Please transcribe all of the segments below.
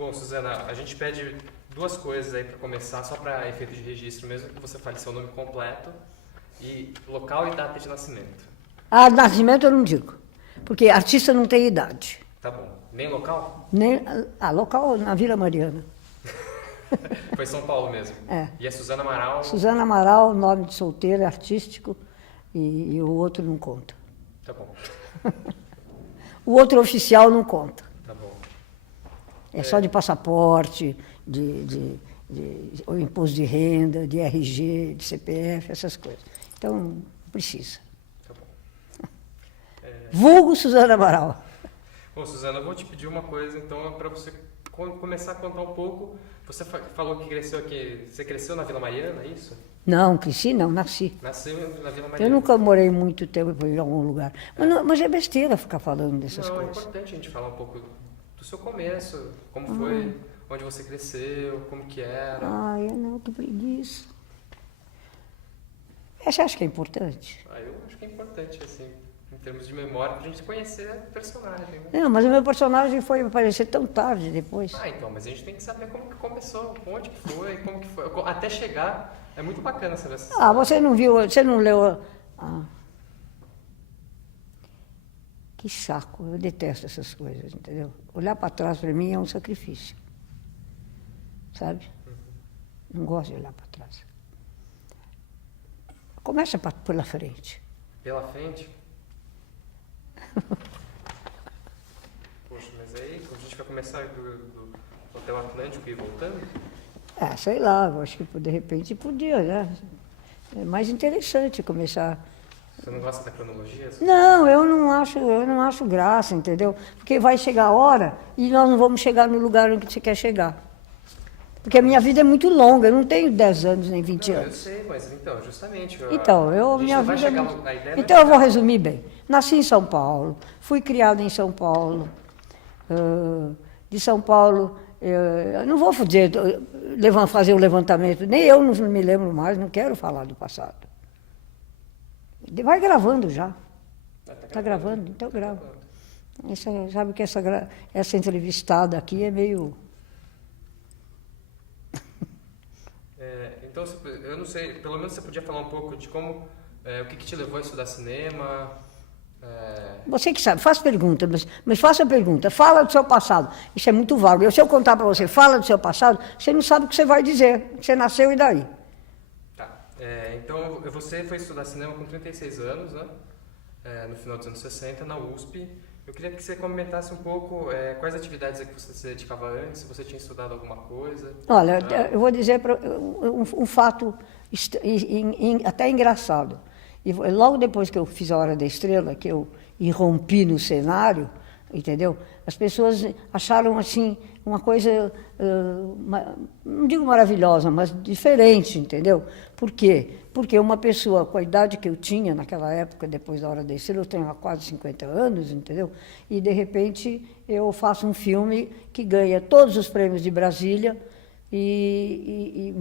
Bom, Suzana, a gente pede duas coisas aí para começar, só para efeito de registro mesmo, que você fale seu nome completo e local e data de nascimento. Ah, nascimento eu não digo, porque artista não tem idade. Tá bom. Nem local? Nem, local na Vila Mariana. Foi São Paulo mesmo. É. E a Suzana Amaral? Suzana Amaral, nome de solteira, artístico, e o outro não conta. Tá bom. O outro oficial não conta. Tá bom. É só de passaporte, de o imposto de renda, de RG, de CPF, essas coisas. Então, não precisa. Tá bom. Vulgo Suzana Amaral. Bom, Suzana, eu vou te pedir uma coisa, então, para você começar a contar um pouco. Você falou que cresceu aqui. Você cresceu na Vila Mariana, é isso? Não, cresci não, nasci. Nasceu na Vila Mariana. Eu nunca morei muito tempo em algum lugar. Mas é besteira ficar falando dessas Não, coisas. é importante a gente falar um pouco do seu começo, como foi, onde você cresceu, como que era. Ai, não, que preguiça. Você acha que é importante? Eu acho que é importante, assim, em termos de memória, pra gente conhecer o personagem, né? Não, mas o meu personagem foi aparecer tão tarde depois. Então, mas a gente tem que saber como que começou, onde que foi, como que foi, até chegar. É muito bacana saber essa história. Você não viu, você não leu... Que saco, eu detesto essas coisas, entendeu? Olhar para trás para mim é um sacrifício, sabe? Não gosto de olhar para trás. Começa pela frente. Pela frente? Poxa, mas aí a gente vai começar do Hotel Atlântico e ir voltando? Sei lá, eu acho que de repente podia, né? É mais interessante começar... Você não gosta da cronologia? Não, eu não acho graça, entendeu? Porque vai chegar a hora e nós não vamos chegar no lugar onde você quer chegar. Porque a minha vida é muito longa, eu não tenho 10 anos nem 20 anos. Eu sei, mas então, justamente... Minha vida é muito... Ideia Então eu vou resumir bem. Nasci em São Paulo, fui criada em São Paulo. De São Paulo, eu não vou fazer o levantamento, nem eu não me lembro mais, não quero falar do passado. Vai gravando já. Está gravando? Então grava. Sabe que essa entrevistada aqui é meio... Então, eu não sei, pelo menos você podia falar um pouco de como, o que te levou a estudar cinema? Você que sabe, faz pergunta, mas faça a pergunta, fala do seu passado. Isso é muito vago. Se eu contar para você, fala do seu passado, você não sabe o que você vai dizer. Você nasceu e daí? Então, você foi estudar cinema com 36 anos, né? No final dos anos 60, na USP. Eu queria que você comentasse um pouco quais atividades que você se dedicava antes, se você tinha estudado alguma coisa. Olha, eu vou dizer um fato até engraçado. E logo depois que eu fiz A Hora da Estrela, que eu irrompi no cenário, entendeu? As pessoas acharam assim uma coisa, não digo maravilhosa, mas diferente, entendeu? Por quê? Porque uma pessoa com a idade que eu tinha naquela época, depois da Hora da Estrela, eu tenho há quase 50 anos, entendeu? E, de repente, eu faço um filme que ganha todos os prêmios de Brasília e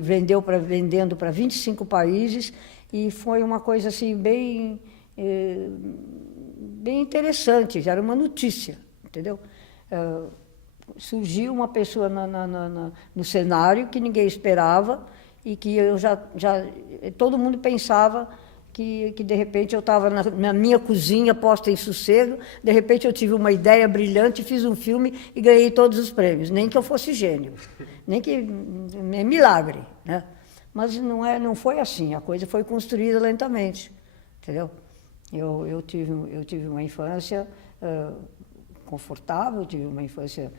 vendendo para 25 países, e foi uma coisa assim bem interessante, era uma notícia, entendeu? Surgiu uma pessoa no cenário que ninguém esperava e que eu todo mundo pensava que de repente eu estava na minha cozinha, posta em sossego, de repente eu tive uma ideia brilhante, fiz um filme e ganhei todos os prêmios, nem que eu fosse gênio, nem que é milagre, né? Mas não foi assim, a coisa foi construída lentamente, entendeu? Eu tive uma infância confortável, tive uma infância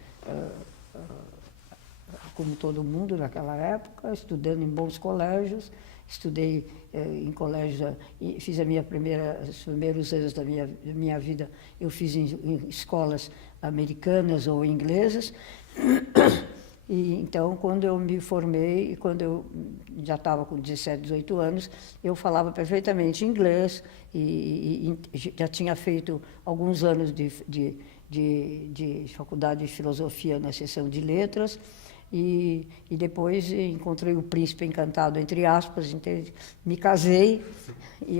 como todo mundo naquela época, estudando em bons colégios, estudei em colégio, fiz os primeiros anos da minha vida, eu fiz em escolas americanas ou inglesas. E, então, quando eu me formei, quando eu já estava com 17, 18 anos, eu falava perfeitamente inglês e já tinha feito alguns anos de faculdade de filosofia na seção de letras e depois encontrei o príncipe encantado, entre aspas, me casei e,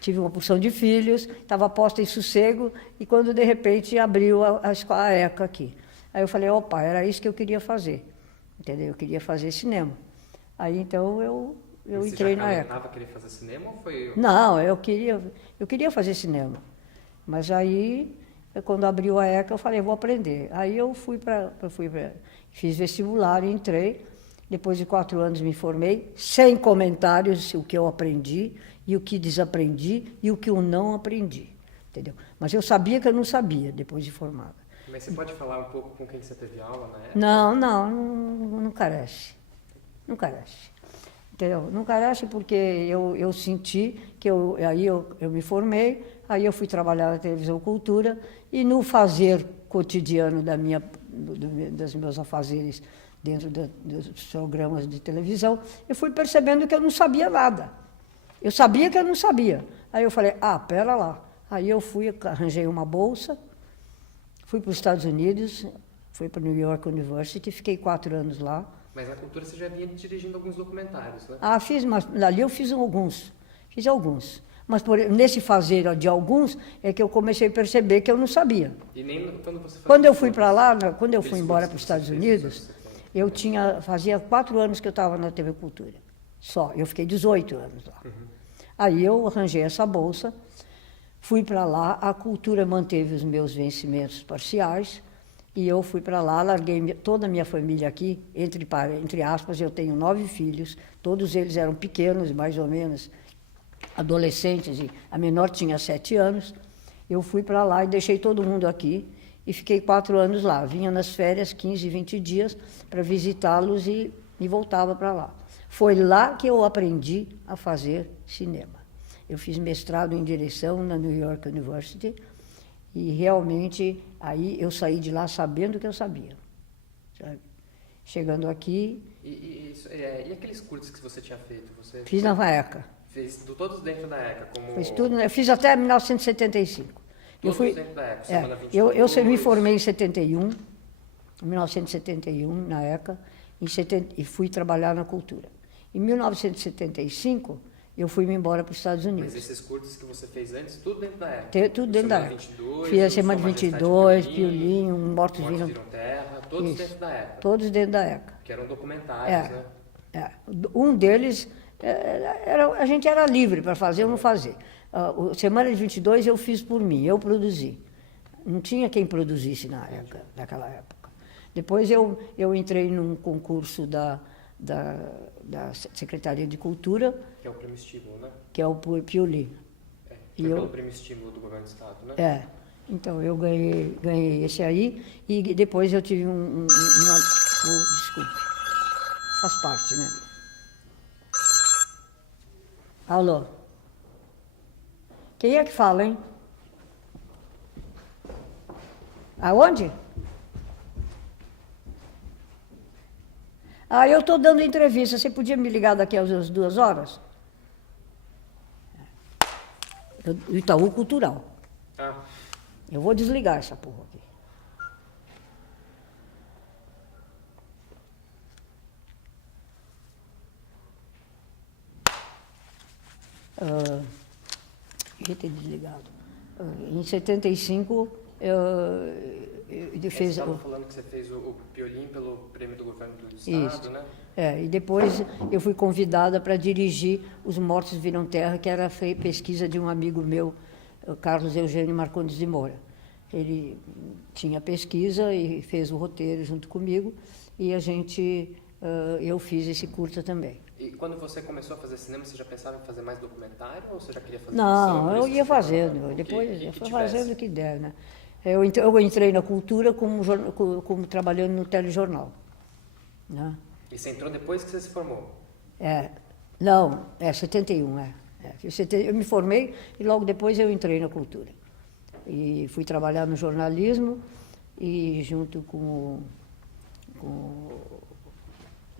Tive uma porção de filhos, estava posta em sossego, e quando de repente abriu a ECA aqui. Aí eu falei, opa, era isso que eu queria fazer, entendeu? Eu queria fazer cinema. Aí então eu entrei na ECA. Você já querer fazer cinema ou foi... Não, eu queria fazer cinema. Mas aí, quando abriu a ECA, eu falei, vou aprender. Aí eu fiz vestibular e entrei. Depois de 4 anos me formei, sem comentários, o que eu aprendi, e o que desaprendi, e o que eu não aprendi, entendeu? Mas eu sabia que eu não sabia, depois de formada. Mas você pode falar um pouco com quem você teve aula na época? Não carece. Não carece. Entendeu? Não carece porque eu senti que aí eu me formei, aí eu fui trabalhar na televisão Cultura, e no fazer cotidiano dos meus afazeres dentro dos programas de televisão, eu fui percebendo que eu não sabia nada. Eu sabia que eu não sabia. Aí eu falei, pera lá. Aí eu arranjei uma bolsa, fui para os Estados Unidos, fui para New York University, fiquei 4 anos lá. Mas na Cultura você já vinha dirigindo alguns documentários, né? Fiz, mas ali eu fiz alguns. Mas nesse fazer de alguns, é que eu comecei a perceber que eu não sabia. E nem quando você Quando eu fui para lá, quando eu fui embora para os Estados Unidos, fazia 4 anos que eu estava na TV Cultura, só. Eu fiquei 18 anos lá. Aí eu arranjei essa bolsa, fui para lá, a Cultura manteve os meus vencimentos parciais, e eu fui para lá, larguei toda a minha família aqui, entre aspas, eu tenho 9 filhos, todos eles eram pequenos, mais ou menos adolescentes, e a menor tinha 7 anos. Eu fui para lá e deixei todo mundo aqui, e fiquei 4 anos lá. Vinha nas férias, 15, 20 dias, para visitá-los e voltava para lá. Foi lá que eu aprendi a fazer cinema. Eu fiz mestrado em direção na New York University, e realmente aí eu saí de lá sabendo o que eu sabia. Sabe? Chegando aqui... E aqueles cursos que você tinha feito? Fiz na ECA. Fez todos dentro da ECA? Fiz tudo, eu fiz até 1975. Todos dentro da ECA, semana 22. Eu me formei em 1971, na ECA, e fui trabalhar na Cultura. Em 1975, eu fui embora para os Estados Unidos. Mas esses cursos que você fez antes, tudo dentro da ECA? Tudo dentro da ECA. 22, fiz a Semana 22, Piolim, Mortos Viram Terra, todos isso, dentro da ECA? Todos dentro da ECA. Que eram documentários, né? Um deles, a gente era livre para fazer ou não fazer. Semana de 22 eu fiz por mim, eu produzi. Não tinha quem produzisse naquela época. Depois eu entrei num concurso da Secretaria de Cultura. Que é o Prêmio Estímulo, né? Que é o Piolim. Foi pelo Prêmio Estímulo do Governo do Estado, né? Então eu ganhei esse aí, e depois eu tive desculpe, faz parte, né? Alô? Quem é que fala, hein? Aonde? Eu estou dando entrevista, você podia me ligar daqui às 2 horas? Itaú Cultural. Eu vou desligar essa porra aqui. Devia ter desligado. Em 75, Você estava falando que você fez o Piolim pelo Prêmio do Governo do Estado, isso, né? E depois eu fui convidada para dirigir Os Mortos Viram Terra, que era a pesquisa de um amigo meu, Carlos Eugênio Marcondes de Moura. Ele tinha pesquisa e fez o roteiro junto comigo, e eu fiz esse curta também. E quando você começou a fazer cinema, você já pensava em fazer mais documentário ou você já queria fazer Não, ficção? eu ia fazendo, depois eu fui fazendo o que der, né? Eu entrei na Cultura como trabalhando no telejornal, né? E você entrou depois que você se formou? Não, 71, Eu me formei e logo depois eu entrei na Cultura. E fui trabalhar no jornalismo, e junto com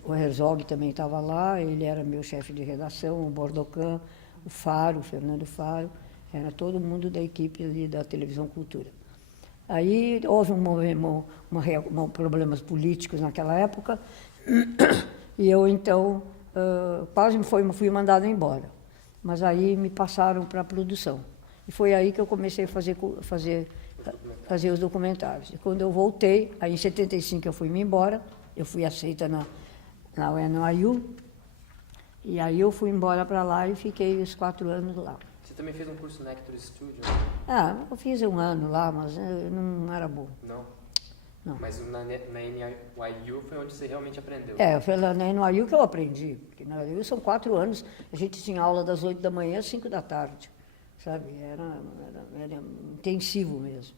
o Herzog também estava lá, ele era meu chefe de redação, o Bordocan, o Faro, o Fernando Faro, era todo mundo da equipe ali da Televisão Cultura. Aí houve problemas políticos naquela época, e eu então quase fui mandada embora. Mas aí me passaram para a produção. E foi aí que eu comecei a fazer os documentários. E quando eu voltei, aí em 75 eu fui me embora, eu fui aceita na NYU, e aí eu fui embora para lá e fiquei os 4 anos lá. Você também fez um curso no Actors Studio? Eu fiz 1 ano lá, mas não era bom. Não? Não. Mas na NYU foi onde você realmente aprendeu? Foi lá na NYU que eu aprendi, porque na NYU são 4 anos, a gente tinha aula das 8 da manhã às 5 da tarde, sabe? Era intensivo mesmo.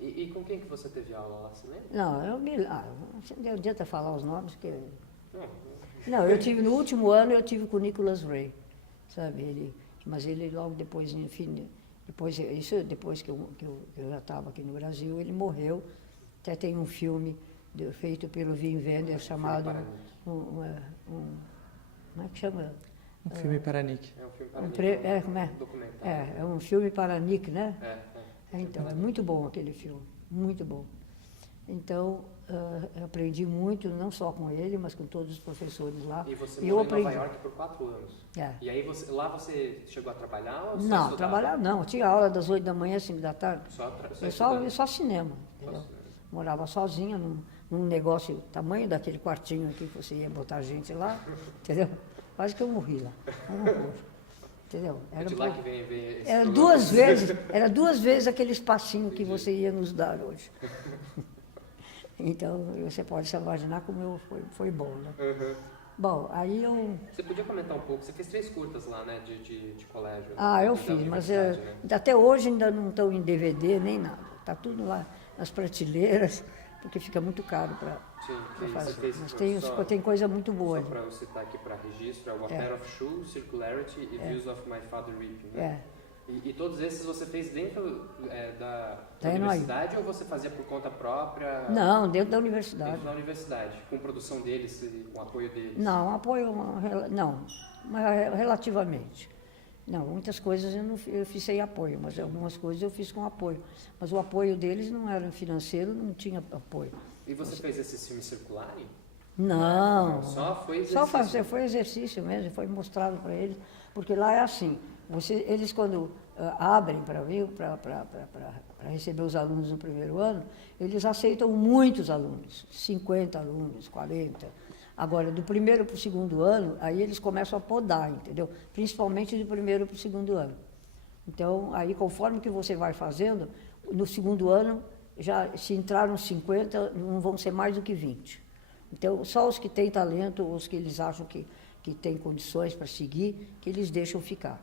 E com quem que você teve aula lá, você lembra? Não, não adianta falar os nomes, porque... Não, eu tive, no último ano, eu tive com o Nicholas Ray, sabe? Mas ele logo depois, enfim, depois que eu já estava aqui no Brasil, ele morreu. Até tem um filme feito pelo Wim Wenders chamado... como é que chama? Um filme para Nick. É um filme para Nick. Como é? Um documentário. É um filme para Nick, né? Então, É muito bom aquele filme, muito bom. Então, eu aprendi muito, não só com ele, mas com todos os professores lá. E você morou em Nova York por 4 anos? E aí lá você chegou a trabalhar ou só Não, trabalhar não. Eu tinha aula das 8 da manhã às 5 da tarde. Só cinema. Morava sozinha num negócio, tamanho daquele quartinho aqui que você ia botar gente lá, entendeu? Quase que eu morri lá. Entendeu? Era de lá que vem esse era 2 vezes aquele espacinho que você ia nos dar hoje. Então, você pode se imaginar como foi bom, né? Uhum. Bom, aí eu... Você podia comentar um pouco, você fez 3 curtas lá, né, de colégio. Eu fiz, mas até hoje ainda não estão em DVD nem nada. Está tudo lá nas prateleiras, porque fica muito caro para fazer. Mas tem coisa muito boa. Só para eu citar aqui para registro, é o A Pair of Shoes, Circularity e Views of My Father Weeping, né? E todos esses você fez dentro da universidade ou você fazia por conta própria? Não, dentro da universidade. Dentro da universidade, com produção deles, com apoio deles? Não, mas relativamente. Não, muitas coisas eu fiz sem apoio, mas algumas coisas eu fiz com apoio. Mas o apoio deles não era financeiro, não tinha apoio. E você fez esses filmes circularem? Não. Só foi exercício? Foi exercício mesmo, foi mostrado para eles, porque lá é assim, eles quando abrem para receber os alunos no primeiro ano, eles aceitam muitos alunos, 50 alunos, 40. Agora, do primeiro para o segundo ano, aí eles começam a podar, entendeu? Principalmente do primeiro para o segundo ano. Então, aí conforme que você vai fazendo, no segundo ano, já se entraram 50, não vão ser mais do que 20. Então, só os que têm talento, os que eles acham que têm condições para seguir, que eles deixam ficar.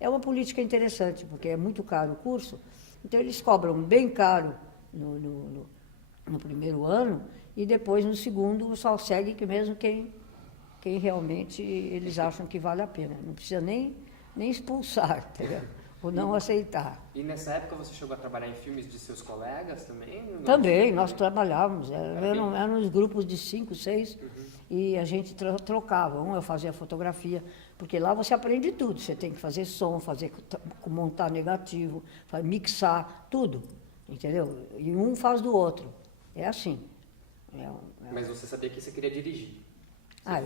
É uma política interessante, porque é muito caro o curso, então eles cobram bem caro no primeiro ano, e depois no segundo só segue que mesmo quem realmente eles acham que vale a pena. Não precisa nem expulsar, entendeu? Ou não aceitar. E nessa época você chegou a trabalhar em filmes de seus colegas também? Também, nós trabalhávamos. Eram uns grupos de 5, 6, e a gente trocava. Eu fazia fotografia, porque lá você aprende tudo. Você tem que fazer som, montar negativo, mixar, tudo, entendeu? E um faz do outro. É assim. Mas você sabia que você queria dirigir?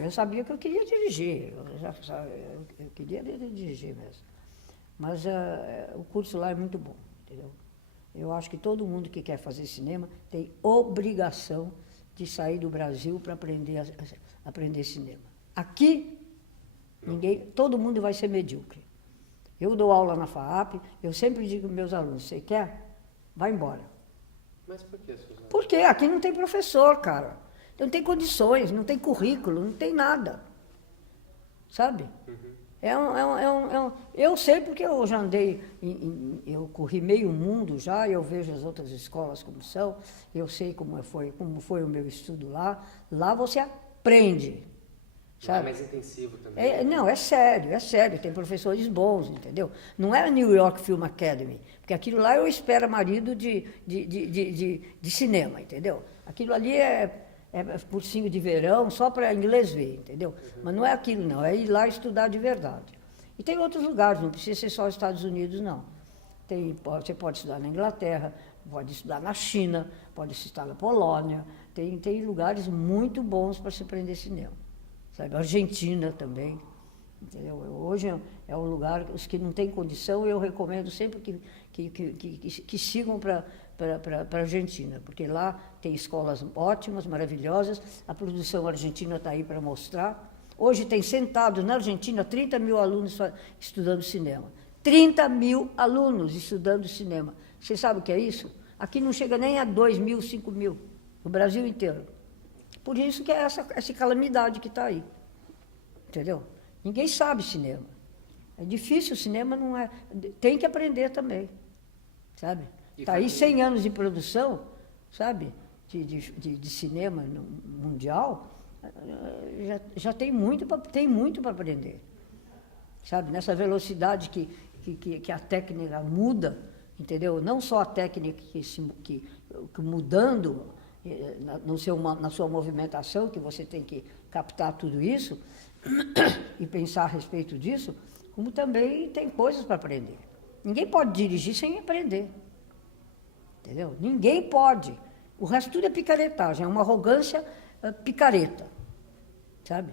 Eu sabia que eu queria dirigir. Eu queria dirigir mesmo. Mas o curso lá é muito bom, entendeu? Eu acho que todo mundo que quer fazer cinema tem obrigação de sair do Brasil para aprender cinema. Aqui, todo mundo vai ser medíocre. Eu dou aula na FAAP, eu sempre digo para meus alunos, você quer? Vai embora. Mas por que, Suzana? Porque aqui não tem professor, cara. Não tem condições, não tem currículo, não tem nada. Sabe? Eu sei porque eu já andei, eu corri meio mundo já, eu vejo as outras escolas como são, eu sei como foi o meu estudo lá. Lá você aprende. Sabe? É mais intensivo também. Não, é sério, tem professores bons, entendeu? Não é a New York Film Academy, porque aquilo lá eu espero marido de cinema, entendeu? Aquilo ali é cursinho de verão, só para inglês ver, entendeu? Mas não é aquilo, não, é ir lá estudar de verdade. E tem outros lugares, não precisa ser só os Estados Unidos, não. Você pode estudar na Inglaterra, pode estudar na China, pode estudar na Polônia, tem lugares muito bons para se aprender cinema. Sabe? Argentina também, Entendeu? Hoje é um lugar, os que não têm condição, eu recomendo sempre que sigam para a Argentina, porque lá tem escolas ótimas, maravilhosas, a produção argentina está aí para mostrar. Hoje tem sentado na Argentina 30 mil alunos estudando cinema. 30 mil alunos estudando cinema. Você sabe o que é isso? Aqui não chega nem a 2 mil, 5 mil, no Brasil inteiro. Por isso que é essa calamidade que está aí. Entendeu? Ninguém sabe cinema. É difícil, o cinema não é... Tem que aprender também, sabe? Está aí 100 anos de produção, sabe? De cinema mundial, já tem muito para aprender. Sabe? Nessa velocidade que a técnica muda, entendeu? Não só a técnica que mudando na sua movimentação, que você tem que captar tudo isso e pensar a respeito disso, como também tem coisas para aprender. Ninguém pode dirigir sem aprender. Entendeu? Ninguém pode. O resto tudo é picaretagem, é uma arrogância picareta. Sabe?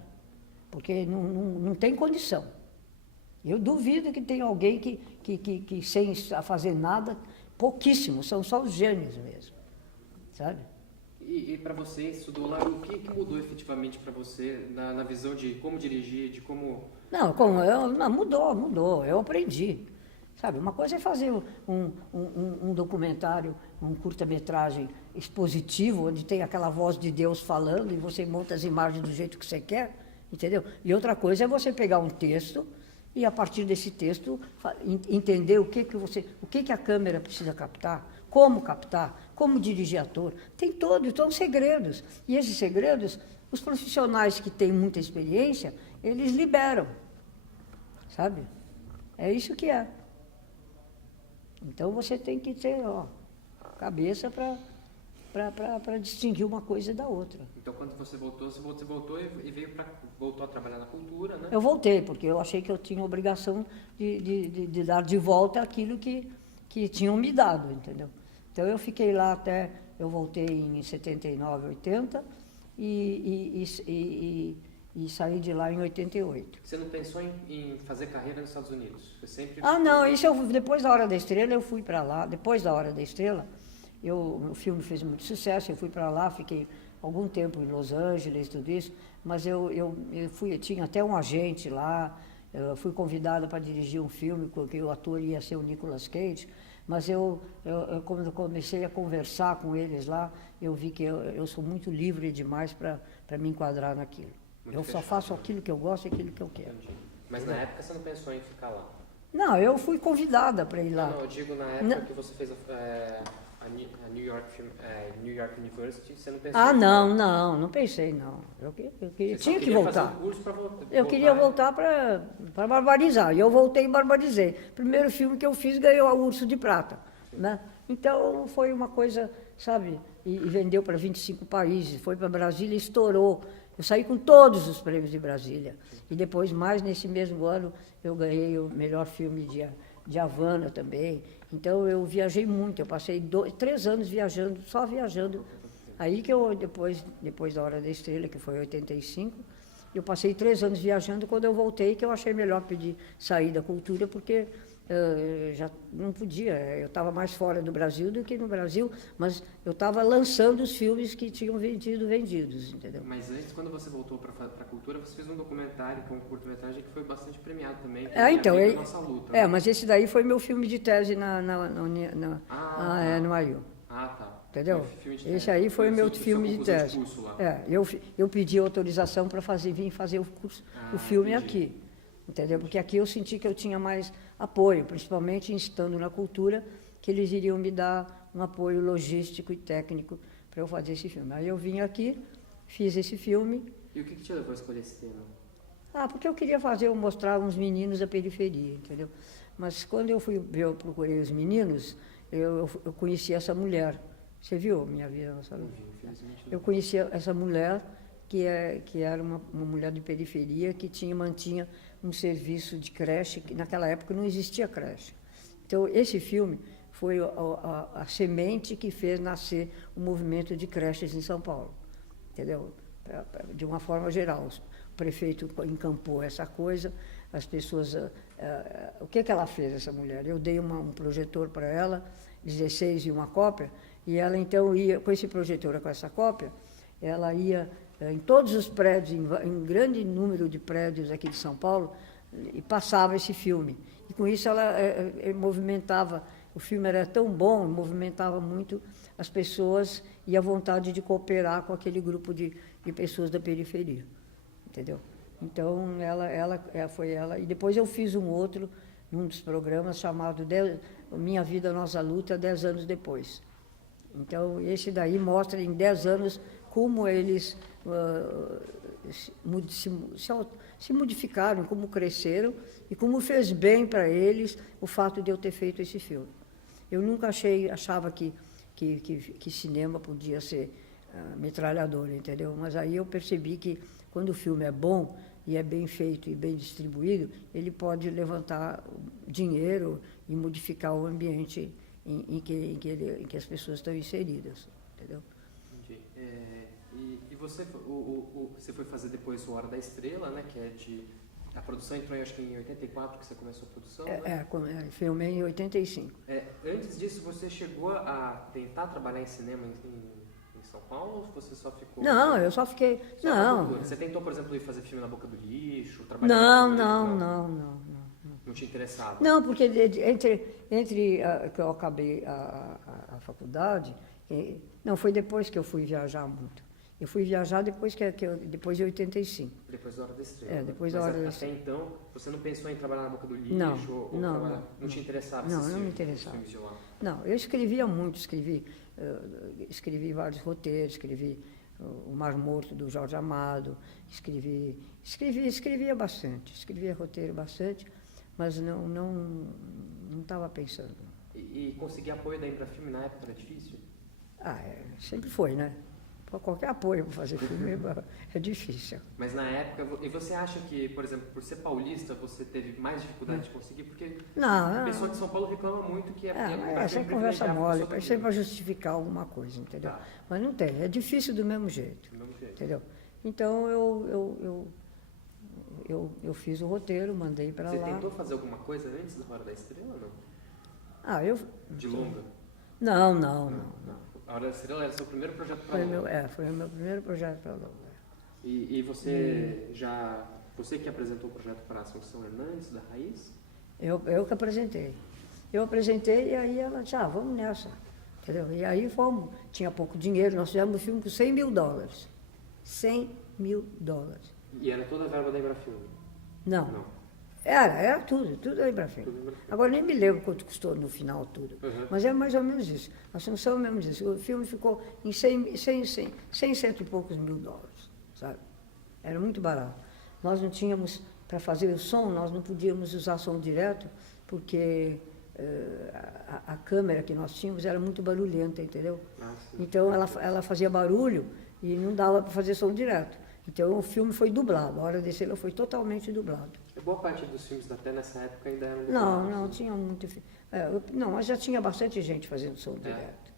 Porque não tem condição. Eu duvido que tenha alguém que sem fazer nada, pouquíssimos, são só os gênios mesmo. Sabe? E para você, estudou lá, o que mudou efetivamente para você na visão de como dirigir, de como... Não, mudou, eu aprendi. Sabe, uma coisa é fazer um documentário, um curta-metragem expositivo, onde tem aquela voz de Deus falando e você monta as imagens do jeito que você quer, entendeu? E outra coisa é você pegar um texto e, a partir desse texto, entender o que a câmera precisa captar, como dirigir ator. São segredos. E esses segredos, os profissionais que têm muita experiência, eles liberam, sabe? É isso que é. Então, você tem que ter cabeça para distinguir uma coisa da outra. Então, quando você voltou e voltou a trabalhar na cultura, né? Eu voltei, porque eu achei que eu tinha obrigação de dar de volta aquilo que tinham me dado, entendeu? Então, eu fiquei lá eu voltei em 79, 80 e saí de lá em 88. Você não pensou em fazer carreira nos Estados Unidos? Você sempre... Não, depois da Hora da Estrela eu fui para lá. Depois da Hora da Estrela, o filme fez muito sucesso, eu fui para lá, fiquei algum tempo em Los Angeles, tudo isso, mas eu tinha até um agente lá, eu fui convidada para dirigir um filme, porque o ator ia ser o Nicolas Cage, mas quando eu comecei a conversar com eles lá, eu vi que eu sou muito livre demais para me enquadrar naquilo. Eu só faço aquilo que eu gosto e aquilo que eu quero. Entendi. Mas na época você não pensou em ficar lá? Não, eu fui convidada para ir lá. Não, eu digo na época que você fez a New York University, você não pensou não pensei, não. Eu tinha que voltar. Fazer um curso para voltar. Eu queria voltar para barbarizar, e eu voltei e barbarizei. O primeiro filme que eu fiz ganhou a Urso de Prata, né? Então, foi uma coisa, sabe, e vendeu para 25 países, foi para Brasília e estourou. Eu saí com todos os prêmios de Brasília. E depois, mais nesse mesmo ano, eu ganhei o melhor filme de Havana também. Então, eu viajei muito. Eu passei 3 anos viajando, só viajando. Aí que eu, depois da Hora da Estrela, que foi em 85, eu passei 3 anos viajando. Quando eu voltei, que eu achei melhor pedir sair da cultura, porque já não podia. Eu estava mais fora do Brasil do que no Brasil, mas eu estava lançando os filmes que tinham vendidos, entendeu? Mas antes, quando você voltou para a cultura, você fez um documentário com um curta-metragem que foi bastante premiado também. Então, Nossa Luta. mas esse daí foi meu filme de tese no AIU. Tá. Entendeu? Esse aí foi o meu filme de tese. Eu pedi autorização para vir fazer o filme aqui. Entendeu? Porque aqui eu senti que eu tinha mais apoio, principalmente estando na cultura, que eles iriam me dar um apoio logístico e técnico para eu fazer esse filme. Aí eu vim aqui, fiz esse filme. E o que te levou a escolher esse tema? Porque eu queria mostrar uns meninos da periferia, entendeu? Mas quando eu procurei os meninos, eu conheci essa mulher. Você viu a minha vida? Eu conheci essa mulher, que era uma mulher de periferia, que mantinha um serviço de creche, que naquela época não existia creche. Então, esse filme foi a semente que fez nascer o movimento de creches em São Paulo, entendeu? de uma forma geral. O prefeito encampou essa coisa, as pessoas... o que ela fez, essa mulher? Eu dei um projetor para ela, 16 e uma cópia, e ela então ia, com esse projetor, com essa cópia, ela ia em todos os prédios, em grande número de prédios aqui de São Paulo, e passava esse filme. E com isso ela movimentava, o filme era tão bom, movimentava muito as pessoas e a vontade de cooperar com aquele grupo de pessoas da periferia, entendeu? Então, foi ela. E depois eu fiz um outro, num dos programas, chamado Minha Vida, Nossa Luta, 10 anos depois. Então, esse daí mostra em 10 anos como eles se modificaram, como cresceram e como fez bem para eles o fato de eu ter feito esse filme. Eu nunca achava que cinema podia ser metralhadora, entendeu? Mas aí eu percebi que quando o filme é bom e é bem feito e bem distribuído, ele pode levantar dinheiro e modificar o ambiente em que as pessoas estão inseridas, entendeu? Entendi. E você foi fazer depois o Hora da Estrela, né? Que é de... A produção entrou, acho que em 84 que você começou a produção, né? Filmei em 85. Antes disso, você chegou a tentar trabalhar em cinema em São Paulo, ou você só ficou... Não, eu só fiquei... Não. Você tentou, por exemplo, ir fazer filme na Boca do Lixo? Não. Não te interessava? Não, porque entre que eu acabei a faculdade, não, foi depois que eu fui viajar muito. Eu fui viajar depois depois de 85. Depois da Hora da Estrela. Depois da Hora da Estrela. Até então, você não pensou em trabalhar na Boca do Lixo? Não te interessava? Não me interessava. Não, eu escrevia muito, escrevi vários roteiros, escrevi O Mar Morto, do Jorge Amado, escrevia bastante, escrevia roteiro bastante, mas não estava pensando. E conseguir apoio da Embrafilme na época era difícil? Sempre foi, né? Qualquer apoio para fazer filme é difícil. Mas na época, e você acha que, por exemplo, por ser paulista, você teve mais dificuldade de conseguir? Porque a pessoa de São Paulo reclama muito que sempre conversa mole, é sempre para justificar alguma coisa, entendeu? Tá. Mas não tem, é difícil do mesmo jeito. Entendeu? Então eu fiz o roteiro, mandei para lá. Você tentou fazer alguma coisa antes da Hora da Estrela ou não? De longa? Não. A Hora da Estrela era o seu primeiro projeto para longa? Foi o meu primeiro projeto para longa. E você você que apresentou o projeto para a Assunção Hernandes, da Raiz? Eu que apresentei. Eu apresentei e aí ela disse, vamos nessa. Entendeu? E aí fomos. Tinha pouco dinheiro, nós fizemos um filme com $100 mil. $100 mil. E era toda a verba da Embrafilme? Não. Era tudo da Embrafilme. Agora nem me lembro quanto custou no final tudo. Mas é mais ou menos isso. A Assunção é mesmo isso. O filme ficou em 100 e poucos mil dólares, sabe? Era muito barato. Nós não tínhamos, para fazer o som, nós não podíamos usar som direto, porque a câmera que nós tínhamos era muito barulhenta, entendeu? Então ela fazia barulho e não dava para fazer som direto. Então o filme foi dublado, A Hora da Estrela foi totalmente dublado. Boa parte dos filmes até nessa época ainda eram dublados? Não, tinha muito... não, mas já tinha bastante gente fazendo som direto.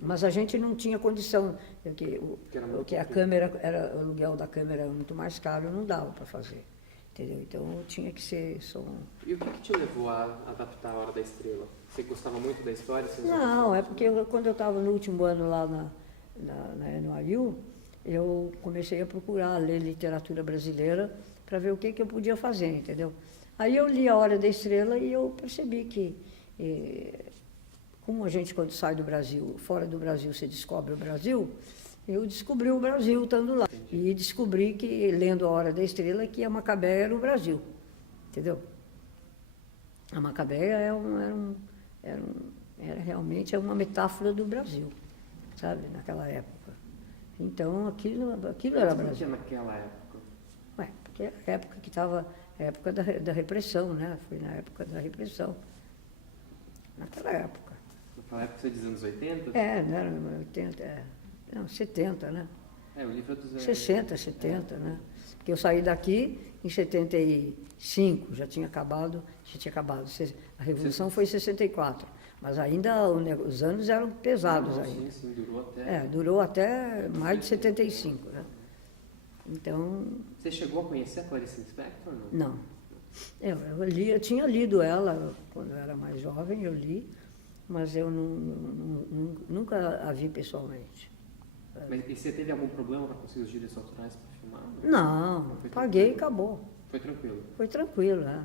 Mas a gente não tinha condição, porque a câmera, o aluguel da câmera era muito mais caro, não dava para fazer. Entendeu? Então tinha que ser som... E o que te levou a adaptar A Hora da Estrela? Você gostava muito da história? Não, é porque quando eu estava no último ano lá na NYU, eu comecei a procurar, ler literatura brasileira para ver o que eu podia fazer, entendeu? Aí eu li A Hora da Estrela e eu percebi que, como a gente quando sai do Brasil, fora do Brasil, você descobre o Brasil, eu descobri o Brasil estando lá. E descobri que, lendo A Hora da Estrela, que a Macabéia era o Brasil, entendeu? A Macabéia era realmente uma metáfora do Brasil, sabe, naquela época. Então, aquilo era Brasil. Por que naquela época? Porque era a época que estava, a época da repressão, né? Foi na época da repressão. Naquela época. Naquela época você diz anos 80? Não era 80, não, 70, né? O livro é dos anos... 60, 70, né? Porque eu saí daqui em 75, já tinha acabado. A Revolução foi em 64. Mas ainda os anos eram pesados ainda. Sim, durou até... Durou até mais de 75, né? Então... Você chegou a conhecer a Clarice Lispector ou não? Não. Eu tinha lido ela quando eu era mais jovem, eu li, mas eu nunca a vi pessoalmente. Mas, e você teve algum problema para conseguir os direitos autorais para filmar? Não, paguei e acabou. Foi tranquilo? Foi tranquilo, né?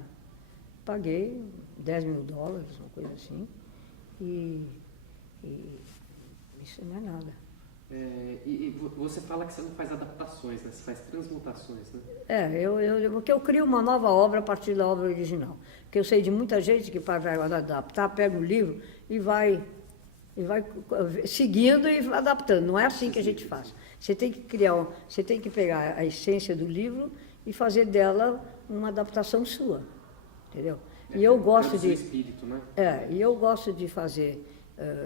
Paguei $10 mil, uma coisa assim, e isso não é nada. E você fala que você não faz adaptações, né? Você faz transmutações, né? Porque eu crio uma nova obra a partir da obra original. Porque eu sei de muita gente que vai adaptar, pega o livro e vai seguindo e adaptando. Não é assim que a gente faz. Você tem que você tem que pegar a essência do livro e fazer dela uma adaptação sua, entendeu? E eu gosto de... espírito, né? E eu gosto de fazer...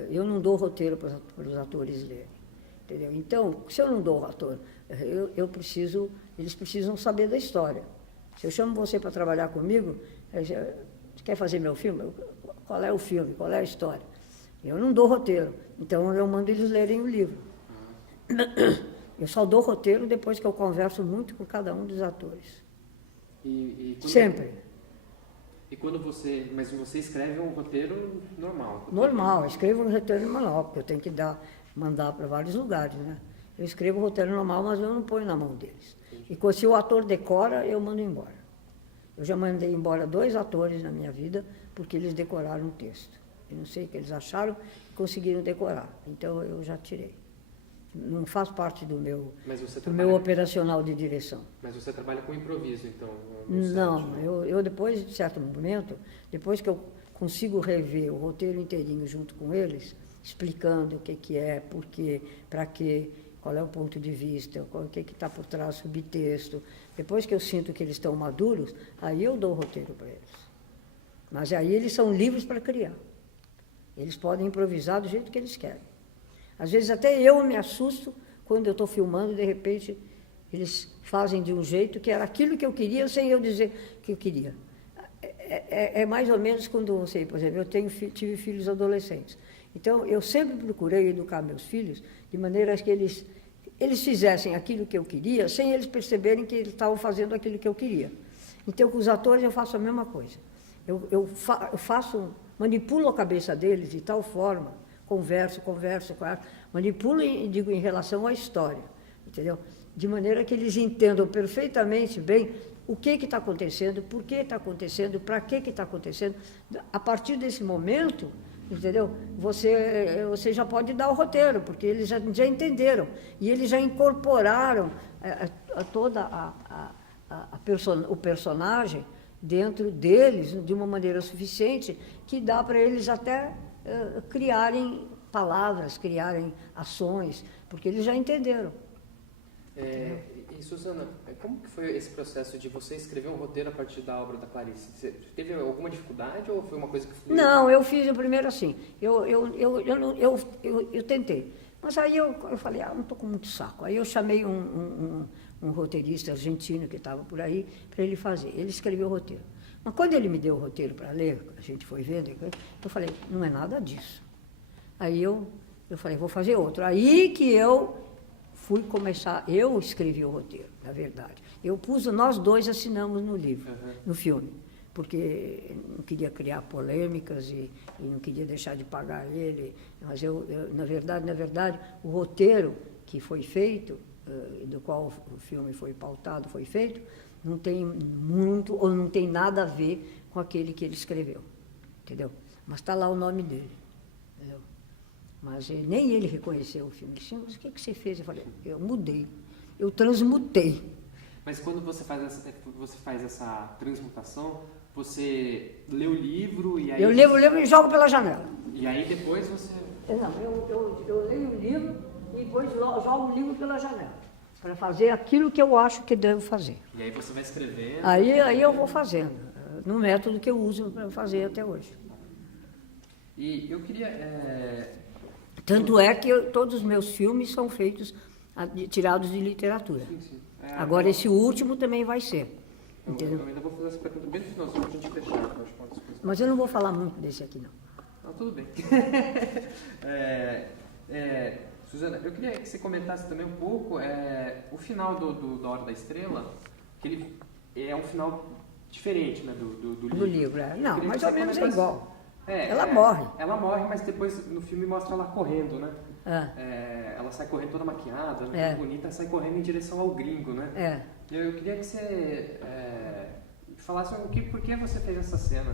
eu não dou roteiro para os atores lerem. Entendeu? Então, se eu não dou o ator, eles precisam saber da história. Se eu chamo você para trabalhar comigo, você quer fazer meu filme? Qual é o filme? Qual é a história? Eu não dou roteiro, então eu mando eles lerem o livro. Eu só dou roteiro depois que eu converso muito com cada um dos atores. Sempre. Mas você escreve um roteiro normal? Normal, eu escrevo um roteiro normal, porque eu tenho que mandar para vários lugares, né? Eu escrevo o roteiro normal, mas eu não ponho na mão deles. E se o ator decora, eu mando embora. Eu já mandei embora 2 atores na minha vida, porque eles decoraram o texto. Eu não sei o que eles acharam e conseguiram decorar. Então eu já tirei. Não faz parte do meu operacional de direção. Mas você trabalha com improviso, então? Não, eu depois, de certo momento, depois que eu consigo rever o roteiro inteirinho junto com eles, explicando o que é, por quê, para quê, qual é o ponto de vista, o que está por trás do subtexto. Depois que eu sinto que eles estão maduros, aí eu dou o roteiro para eles. Mas aí eles são livres para criar. Eles podem improvisar do jeito que eles querem. Às vezes até eu me assusto quando eu estou filmando, de repente eles fazem de um jeito que era aquilo que eu queria, sem eu dizer que eu queria. É mais ou menos quando você, por exemplo, tive filhos adolescentes. Então, eu sempre procurei educar meus filhos de maneira que eles fizessem aquilo que eu queria, sem eles perceberem que eles estavam fazendo aquilo que eu queria. Então, com os atores eu faço a mesma coisa. Eu manipulo a cabeça deles de tal forma, converso, manipulo em relação à história, entendeu? De maneira que eles entendam perfeitamente bem o que está acontecendo, por que está acontecendo, para que está acontecendo. A partir desse momento, entendeu? Você já pode dar o roteiro, porque eles já entenderam. E eles já incorporaram toda o personagem dentro deles de uma maneira suficiente que dá para eles até criarem palavras, criarem ações, porque eles já entenderam. E Suzana, como que foi esse processo de você escrever um roteiro a partir da obra da Clarice? Você teve alguma dificuldade ou foi uma coisa que fluiu? Não, eu fiz o primeiro assim. Eu tentei. Mas aí eu falei, não estou com muito saco. Aí eu chamei um roteirista argentino que estava por aí para ele fazer. Ele escreveu o roteiro. Mas quando ele me deu o roteiro para ler, a gente foi vendo, eu falei, não é nada disso. Aí eu falei, vou fazer outro. Aí que eu fui começar, eu escrevi o roteiro, na verdade. Nós 2 assinamos no livro, no filme, porque não queria criar polêmicas e não queria deixar de pagar ele. Mas na verdade, o roteiro que foi feito, do qual o filme foi pautado, foi feito, não tem muito ou não tem nada a ver com aquele que ele escreveu, entendeu? Mas está lá o nome dele, entendeu? Mas nem ele reconheceu o filme. Ele disse, mas o que você fez? Eu falei, eu mudei, eu transmutei. Mas quando você faz essa transmutação, você lê o livro e aí... Eu leio o livro e jogo pela janela. E aí depois você... Não, eu leio o livro e depois jogo o livro pela janela, para fazer aquilo que eu acho que devo fazer. E aí você vai escrevendo... Aí eu vou fazendo, no método que eu uso para fazer até hoje. E eu queria... Tanto é que todos os meus filmes são feitos, tirados de literatura. Sim. Agora, esse último também vai ser. Eu ainda vou fazer essa pergunta bem no finalzinho para a gente fechar. Mas eu não vou falar muito desse aqui, não. Não, tudo bem. Suzana, eu queria que você comentasse também um pouco o final da Hora da Estrela, que ele é um final diferente, né, do livro. Do livro, Não, mais ou menos é igual. Ela morre. Ela morre, mas depois no filme mostra ela correndo, né? Ela sai correndo toda maquiada, muito bonita, sai correndo em direção ao gringo, né? Eu queria que você falasse por que você fez essa cena.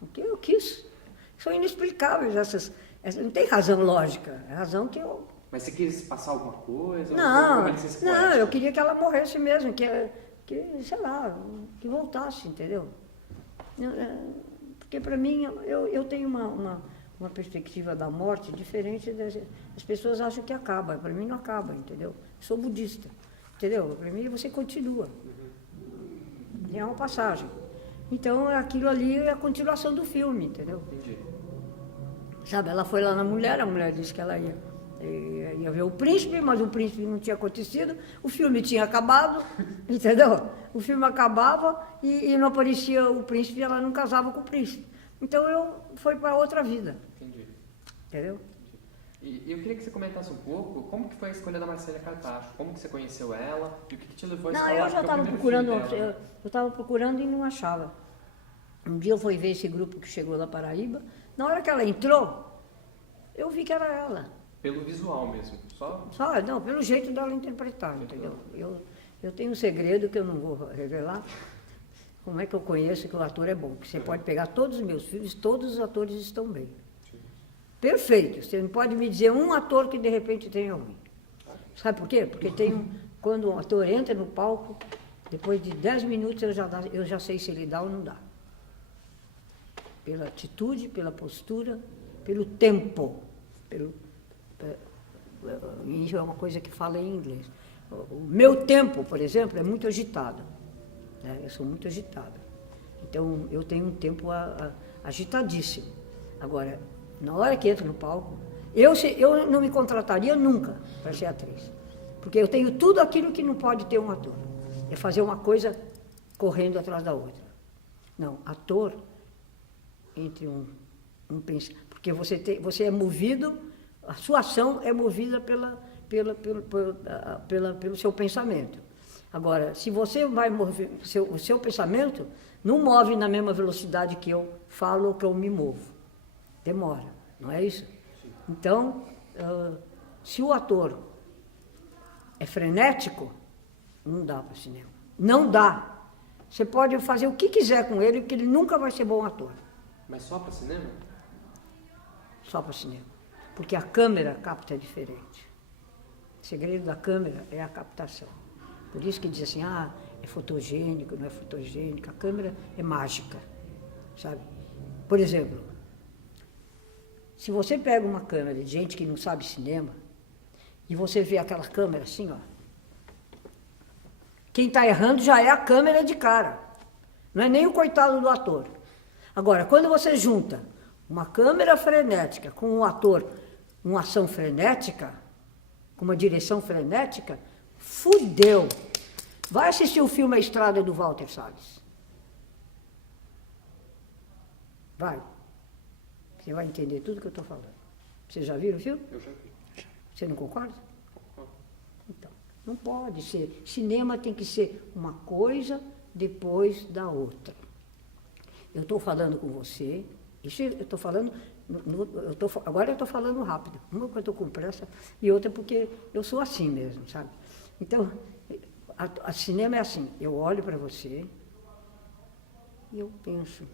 Porque eu quis. São inexplicáveis essas. Não tem razão lógica. É razão que eu. Mas você quis passar alguma coisa? Não, eu queria que ela morresse mesmo, que sei lá, que voltasse, entendeu? Porque para mim, eu tenho uma perspectiva da morte diferente as pessoas acham que acaba. Para mim não acaba, entendeu? Eu sou budista, entendeu? Para mim você continua. É uma passagem. Então aquilo ali é a continuação do filme, entendeu? Entendi. Sabe, ela foi lá na mulher, a mulher disse que ela ia ver o príncipe, mas o príncipe não tinha acontecido, o filme tinha acabado, entendeu? O filme acabava e não aparecia o príncipe, ela não casava com o príncipe. Então foi para outra vida. Entendi. Entendeu? E eu queria que você comentasse um pouco como que foi a escolha da Marcélia Cartacho, como que você conheceu ela e o que te levou a escolher? Não, eu já estava procurando, eu estava procurando e não achava. Um dia eu fui ver esse grupo que chegou da Paraíba, na hora que ela entrou, eu vi que era ela. Pelo visual mesmo? Não, pelo jeito dela interpretar, entendeu? Eu tenho um segredo que eu não vou revelar. Como é que eu conheço que o ator é bom? Porque você pode pegar todos os meus filmes, todos os atores estão bem. Perfeito. Você não pode me dizer um ator que de repente tenha ruim. Sabe por quê? Porque quando um ator entra no palco, depois de 10 minutos eu já sei se ele dá ou não dá. Pela atitude, pela postura, pelo tempo. Isso é uma coisa que fala em inglês. O meu tempo, por exemplo, é muito agitado. Né? Eu sou muito agitada. Então, eu tenho um tempo agitadíssimo. Agora, na hora que entro no palco, eu não me contrataria nunca para ser atriz. Porque eu tenho tudo aquilo que não pode ter um ator. É fazer uma coisa correndo atrás da outra. Não, ator, entre um pensamento. Porque você é movido, a sua ação é movida pelo seu pensamento. Agora, se você vai mover o seu pensamento, não move na mesma velocidade que eu falo ou que eu me movo. Demora, não é isso? Então, se o ator é frenético, não dá para cinema. Não dá. Você pode fazer o que quiser com ele, porque ele nunca vai ser bom ator. Mas só para cinema? Só para cinema. Porque a câmera capta diferente. O segredo da câmera é a captação. Por isso que diz assim, é fotogênico, não é fotogênico. A câmera é mágica, sabe? Por exemplo, se você pega uma câmera de gente que não sabe cinema, e você vê aquela câmera assim, quem está errando já é a câmera de cara. Não é nem o coitado do ator. Agora, quando você junta uma câmera frenética com um ator, uma ação frenética, com uma direção frenética, fudeu. Vai assistir o filme A Estrada do Walter Salles. Vai. Você vai entender tudo que eu estou falando. Você já viu o filme? Eu já vi. Você não concorda? Então, não pode ser. Cinema tem que ser uma coisa depois da outra. Eu estou falando com você, isso eu estou falando, agora eu estou falando rápido. Uma porque eu estou com pressa e outra porque eu sou assim mesmo, sabe? Então, a cinema é assim, eu olho para você e eu penso,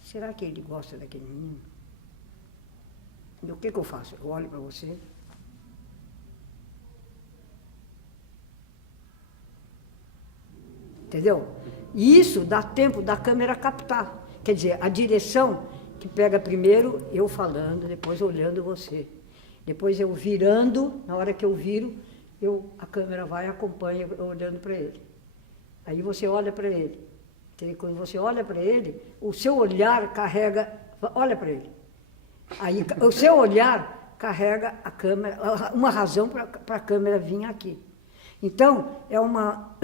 será que ele gosta daquele menino? E o que eu faço? Eu olho para você. Entendeu? E isso dá tempo da câmera captar. Quer dizer, a direção que pega primeiro eu falando, depois olhando você. Depois eu virando, na hora que eu viro, a câmera vai e acompanha eu olhando para ele. Aí você olha para ele. E quando você olha para ele, o seu olhar carrega, olha para ele. Aí o seu olhar carrega a câmera, uma razão para a câmera vir aqui. Então, é uma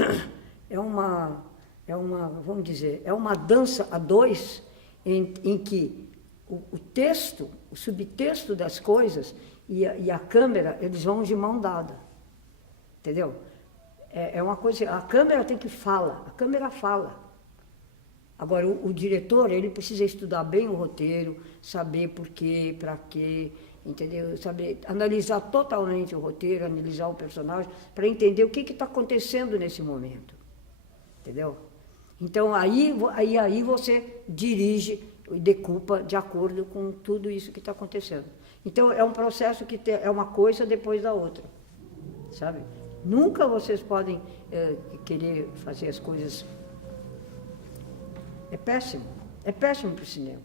vamos dizer, é uma dança a dois em que o texto, o subtexto das coisas e a câmera, eles vão de mão dada, entendeu? É uma coisa, a câmera tem que falar, a câmera fala. Agora, o diretor, ele precisa estudar bem o roteiro, saber por quê, para quê, entendeu? Saber analisar totalmente o roteiro, analisar o personagem, para entender o que está acontecendo nesse momento, entendeu? Então, aí você dirige e decupa de acordo com tudo isso que está acontecendo. Então, é um processo que é uma coisa depois da outra, sabe? Nunca vocês podem querer fazer as coisas... É péssimo para o cinema.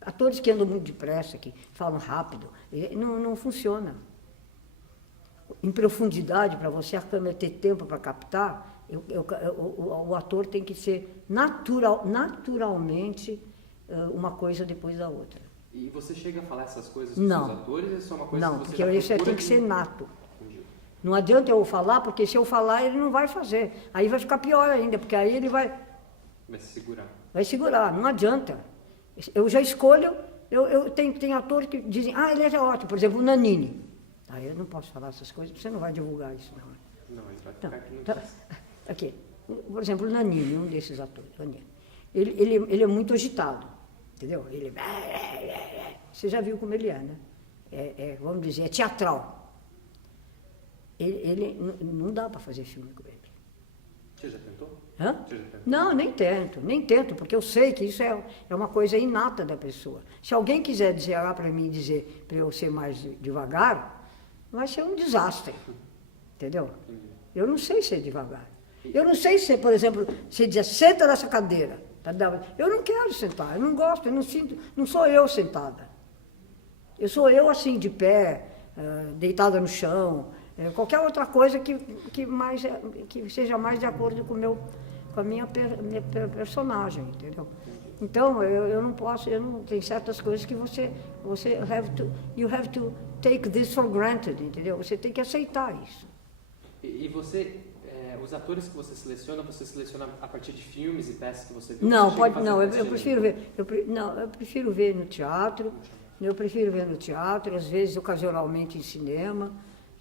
Atores que andam muito depressa, que falam rápido, não funciona. Em profundidade, para você, a câmera ter tempo para captar, o ator tem que ser naturalmente uma coisa depois da outra. E você chega a falar essas coisas com os atores? Ou é só uma coisa não, que você porque isso tem que ser nato. Não adianta eu falar, porque se eu falar, ele não vai fazer. Aí vai ficar pior ainda, porque aí ele vai se segurar. Vai segurar, não adianta. Eu já escolho, tem atores que dizem, ele é ótimo, por exemplo, o Nanini. Aí eu não posso falar essas coisas, você não vai divulgar isso, não. Não, ele vai ficar aqui no aqui, por exemplo, o Nanini, um desses atores, ele é muito agitado, entendeu? Você já viu como ele é, né? Vamos dizer, é teatral. Ele não dá para fazer filme com ele. Você já tentou? Hã? Você já tentou? Não, nem tento, porque eu sei que isso é uma coisa inata da pessoa. Se alguém quiser dizer para mim, dizer para eu ser mais devagar, vai ser um desastre, entendeu? Eu não sei ser devagar. Eu não sei ser, por exemplo, você dizer, senta nessa cadeira. Eu não quero sentar, eu não gosto, eu não sinto, não sou eu sentada. Eu sou eu assim, de pé, deitada no chão, qualquer outra coisa que seja mais de acordo com a minha personagem, entendeu? Então, eu não posso, tem certas coisas que you have to take this for granted, entendeu? Você tem que aceitar isso. E você, os atores que você seleciona a partir de filmes e peças que você viu? Não, eu prefiro ver, eu prefiro ver no teatro, às vezes ocasionalmente em cinema,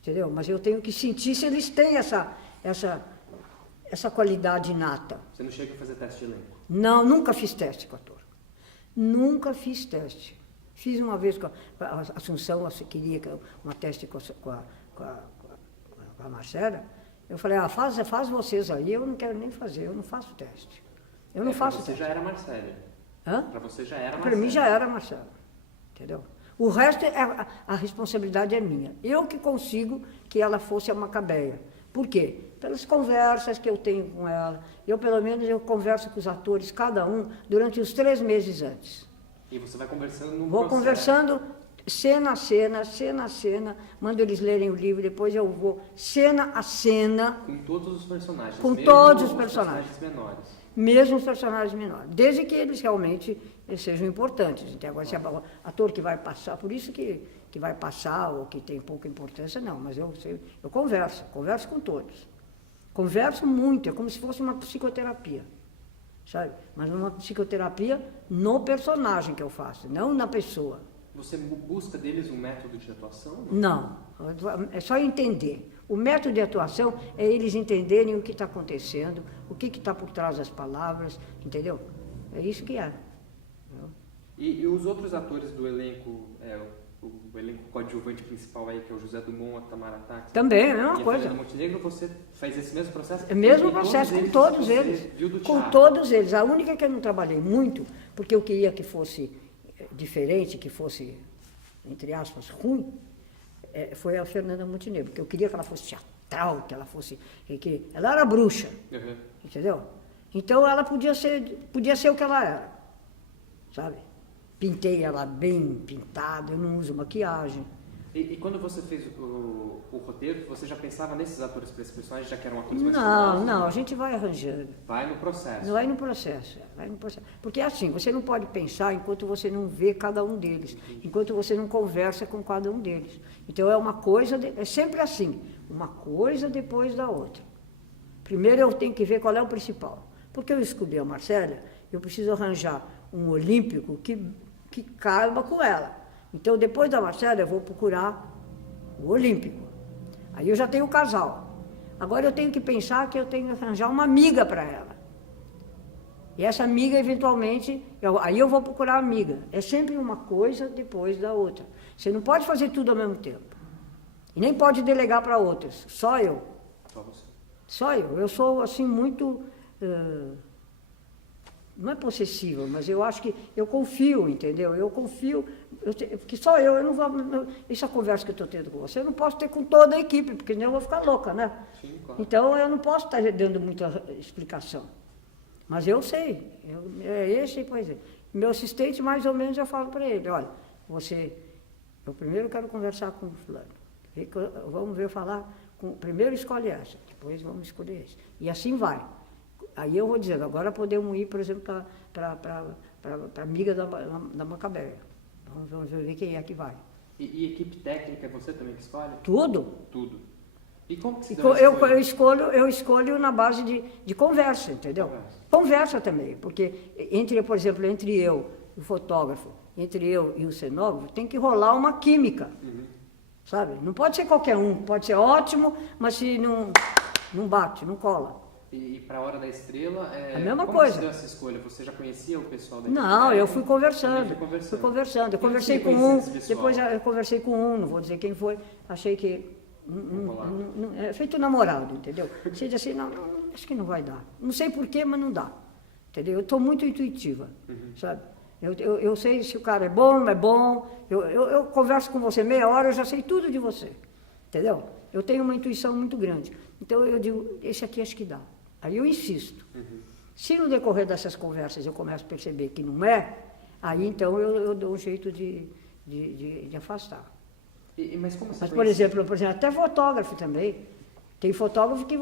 entendeu? Mas eu tenho que sentir se eles têm essa qualidade inata. Você não chega a fazer teste de elenco? Não, nunca fiz teste com ator. Nunca fiz teste. Fiz uma vez com a Assunção, você queria uma teste com a Marcela. Eu falei, faz vocês aí, eu não quero nem fazer, eu não faço teste. Eu não faço teste. Para você já era Marcela. Hã? Para você já era Marcela. Para mim já era Marcela, entendeu? O resto, a responsabilidade é minha. Eu que consigo que ela fosse a Macabeia. Por quê? Pelas conversas que eu tenho com ela. Pelo menos, eu converso com os atores, cada um, durante os 3 meses antes. E você vai conversando no Vou conversando cena a cena, mando eles lerem o livro, depois eu vou cena a cena. Com todos os personagens. Com todos os personagens. Menores. Mesmo os personagens menores. Desde que eles realmente sejam importantes. Então, agora, se é ator que vai passar, por isso que vai passar ou que tem pouca importância, não. Mas eu converso com todos. Converso muito, é como se fosse uma psicoterapia. Sabe? Mas uma psicoterapia no personagem que eu faço, não na pessoa. Você busca deles um método de atuação? Não, é só entender. O método de atuação é eles entenderem o que está acontecendo, o que está por trás das palavras, entendeu? É isso que é. E os outros atores do elenco, o elenco coadjuvante principal aí, que é o José Dumont, a Tamara Tax. Também, é a mesma coisa. E a Montenegro, você faz esse mesmo processo? É o mesmo processo com todos eles. Com todos eles. A única que eu não trabalhei muito, porque eu queria que fosse diferente, que fosse, entre aspas, ruim, foi a Fernanda Montenegro, porque eu queria que ela fosse teatral, que ela fosse... ela era bruxa, entendeu? Então ela podia ser o que ela era, sabe? Pintei ela bem pintada, eu não uso maquiagem. E quando você fez o roteiro, você já pensava nesses atores para esse personagem, já que eram atores mais famosos? Não, a gente vai arranjando. Vai no processo. Vai no processo. Porque é assim, você não pode pensar enquanto você não vê cada um deles, enquanto você não conversa com cada um deles. Então é uma coisa, é sempre assim, uma coisa depois da outra. Primeiro eu tenho que ver qual é o principal. Porque eu escolhi a Marcélia, eu preciso arranjar um olímpico que caiba com ela. Então, depois da Marcélia, eu vou procurar o olímpico. Aí eu já tenho o casal. Agora eu tenho que pensar que eu tenho que arranjar uma amiga para ela. E essa amiga, eventualmente, aí eu vou procurar a amiga. É sempre uma coisa depois da outra. Você não pode fazer tudo ao mesmo tempo. E nem pode delegar para outras. Só eu. Só você. Só eu. Eu sou, assim, muito... não é possessiva, mas eu acho que eu confio, entendeu? Eu confio, porque só eu não vou... Essa conversa que eu estou tendo com você, eu não posso ter com toda a equipe, porque senão eu vou ficar louca, né? Sim, claro. Então, eu não posso estar dando muita explicação. Mas eu sei, é esse, pois é. Meu assistente, mais ou menos, eu falo para ele, olha, eu primeiro quero conversar com o fulano, vamos ver falar, primeiro escolhe essa, depois vamos escolher esse. E assim vai. Aí eu vou dizendo, agora podemos ir, por exemplo, para a amiga da Macabéia. Vamos ver quem é que vai. E equipe técnica, é você também que escolhe? Tudo. Tudo. E como que se dá eu escolho na base de conversa, entendeu? Conversa também, porque, por exemplo, entre eu e o fotógrafo, entre eu e o cenógrafo, tem que rolar uma química, sabe? Não pode ser qualquer um, pode ser ótimo, mas se não bate, não cola. E para a Hora da Estrela, a mesma como coisa. Você deu essa escolha? Você já conhecia o pessoal da Não, eu fui conversando. Fui conversando. Eu conversei com um, depois eu conversei com um, não vou dizer quem foi, achei que... é feito namorado, entendeu? Você diz assim, não, acho que não vai dar. Não sei porquê, mas não dá. Entendeu? Eu estou muito intuitiva, sabe? Eu sei se o cara é bom, não é bom. Eu converso com você meia hora, eu já sei tudo de você. Entendeu? Eu tenho uma intuição muito grande. Então eu digo, esse aqui acho que dá. Aí eu insisto. Se no decorrer dessas conversas eu começo a perceber que não é, aí então eu dou um jeito de afastar. Mas como você por exemplo, até fotógrafo também. Tem fotógrafo que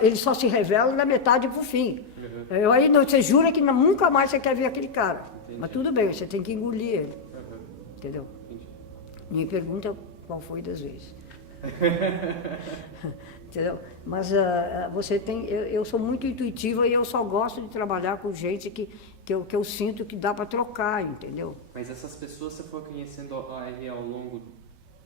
ele só se revela da metade para o fim. Aí você jura que nunca mais você quer ver aquele cara. Entendi. Mas tudo bem, você tem que engolir ele. Entendeu? Entendi. Me pergunta qual foi das vezes. Entendeu? Mas eu sou muito intuitiva e eu só gosto de trabalhar com gente que eu sinto que dá para trocar, entendeu? Mas essas pessoas você foi conhecendo ao longo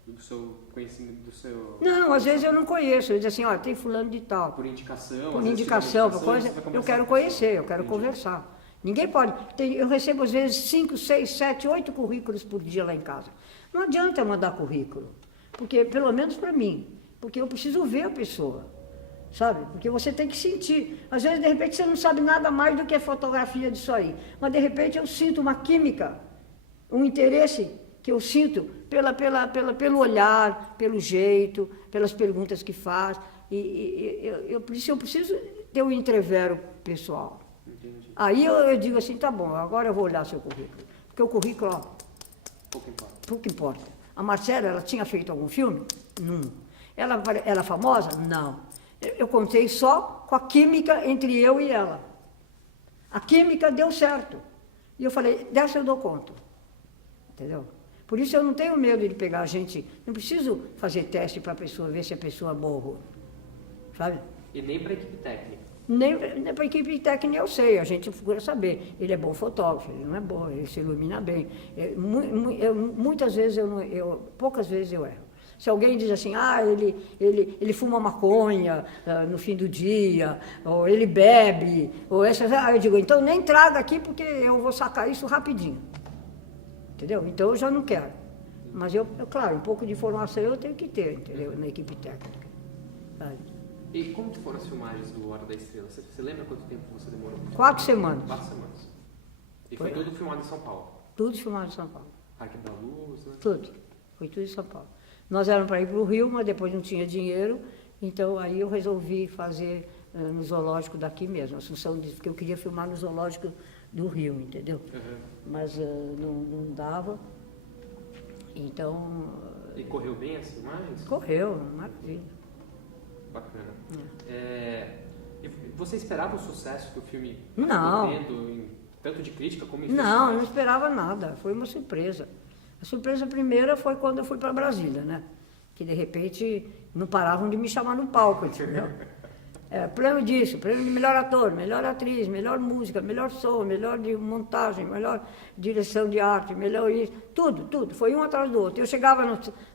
do seu conhecimento, do seu... Não, às vezes eu não conheço. Eu digo assim, olha, tem fulano de tal. Por indicação? Por indicação, por coisa, eu quero conhecer, eu quero conversar. Ninguém pode... Eu recebo às vezes 5, 6, 7, 8 currículos por dia lá em casa. Não adianta eu mandar currículo, porque, pelo menos para mim, porque eu preciso ver a pessoa, sabe? Porque você tem que sentir. Às vezes, de repente, você não sabe nada mais do que a fotografia disso aí, mas, de repente, eu sinto uma química, um interesse que eu sinto pelo olhar, pelo jeito, pelas perguntas que faz. Por isso eu preciso ter um entrevero pessoal. Entendi. Aí eu digo assim, tá bom, agora eu vou olhar seu currículo. Porque o currículo, ó, pouco importa. A Marcélia, ela tinha feito algum filme? Não. Ela é famosa? Não. Eu contei só com a química entre eu e ela. A química deu certo. E eu falei, dessa eu dou conta. Entendeu? Por isso eu não tenho medo de pegar a gente, não preciso fazer teste para a pessoa, ver se a pessoa é boa ou ruim. Sabe? E nem para a equipe técnica? Nem para a equipe técnica eu sei, a gente procura saber. Ele é bom fotógrafo, ele não é bom, ele se ilumina bem. Muitas vezes poucas vezes eu erro. Se alguém diz assim, ele fuma maconha no fim do dia, ou ele bebe, ou eu digo, então nem traga aqui porque eu vou sacar isso rapidinho. Entendeu? Então eu já não quero. Mas claro, um pouco de informação eu tenho que ter, entendeu? Na equipe técnica. Sabe? E como foram as filmagens do Hora da Estrela? Você lembra quanto tempo você demorou? 4 semanas. 4 semanas. E foi tudo filmado em São Paulo? Tudo filmado em São Paulo. Parque da Luz, né? Tudo. Foi tudo em São Paulo. Nós éramos para ir para o Rio, mas depois não tinha dinheiro, então aí eu resolvi fazer no zoológico daqui mesmo, Assunção, porque eu queria filmar no zoológico do Rio, entendeu? Mas não dava, então... E correu bem as filmagens? Correu, maravilha. Bacana. E você esperava o sucesso que o filme não tendo, tanto de crítica como em não esperava nada, foi uma surpresa. A surpresa primeira foi quando eu fui para Brasília, né? Que de repente não paravam de me chamar no palco, entendeu? Prêmio disso, prêmio de melhor ator, melhor atriz, melhor música, melhor som, melhor de montagem, melhor direção de arte, melhor isso, tudo. Foi um atrás do outro. Eu chegava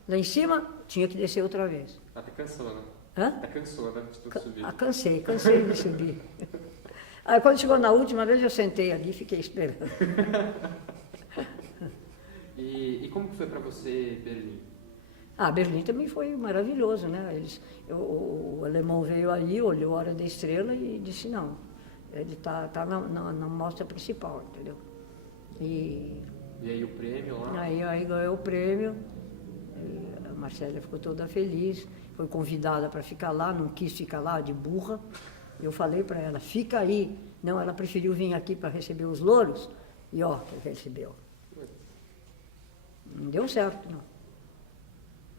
lá em cima, tinha que descer outra vez. Até cansou, né? Hã? Até cansou, né? De tudo subir. Cansei de subir. Aí quando chegou na última vez, eu sentei ali e fiquei esperando. E como que foi para você Berlim? Berlim também foi maravilhoso, né? O alemão veio ali, olhou a Hora da Estrela e disse, não, ele tá na mostra principal, entendeu? E aí o prêmio lá? Aí ganhou o prêmio, a Marcela ficou toda feliz, foi convidada para ficar lá, não quis ficar lá, de burra. Eu falei para ela, fica aí. Não, ela preferiu vir aqui para receber os louros, e ó, que recebeu. Não deu certo, não.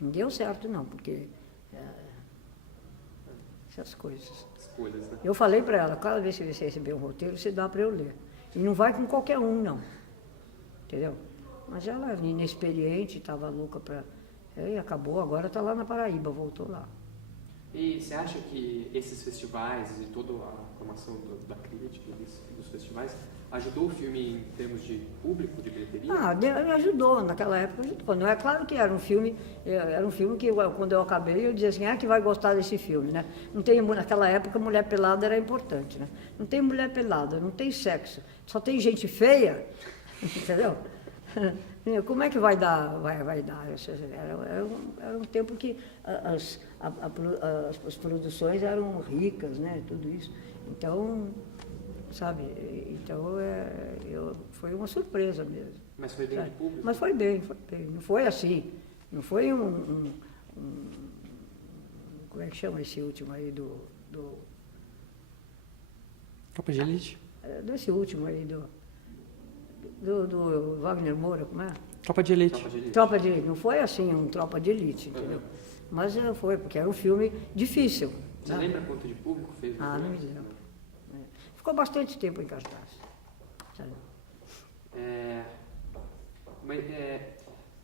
Não deu certo, não, porque essas coisas. Escolhas, né? Eu falei para ela, cada vez que você receber um roteiro, você dá para eu ler. E não vai com qualquer um, não. Entendeu? Mas ela, inexperiente, estava louca para... E acabou, agora está lá na Paraíba, voltou lá. E você acha que esses festivais e toda a formação da crítica dos festivais ajudou o filme em termos de público, de bilheteria? Ajudou, naquela época ajudou. Não é claro que era um filme que quando eu acabei eu dizia assim, que vai gostar desse filme, né? Não tem, naquela época mulher pelada era importante, né? Não tem mulher pelada, não tem sexo, só tem gente feia, entendeu? Como é que vai dar? Vai dar? Era um tempo que as produções eram ricas, né? Tudo isso. Então, sabe? Então, foi uma surpresa mesmo. Mas foi bem de público? Mas foi bem. Não foi assim. Não foi como é que chama esse último aí do Tropa de Elite? Desse último aí do Wagner Moura, como é? Tropa de Elite. Tropa de Elite. Não foi assim um Tropa de Elite, entendeu? Mas foi, porque era um filme difícil. Você lembra quanto de público fez? Não me lembro. Ficou bastante tempo em cartaz. Sabe?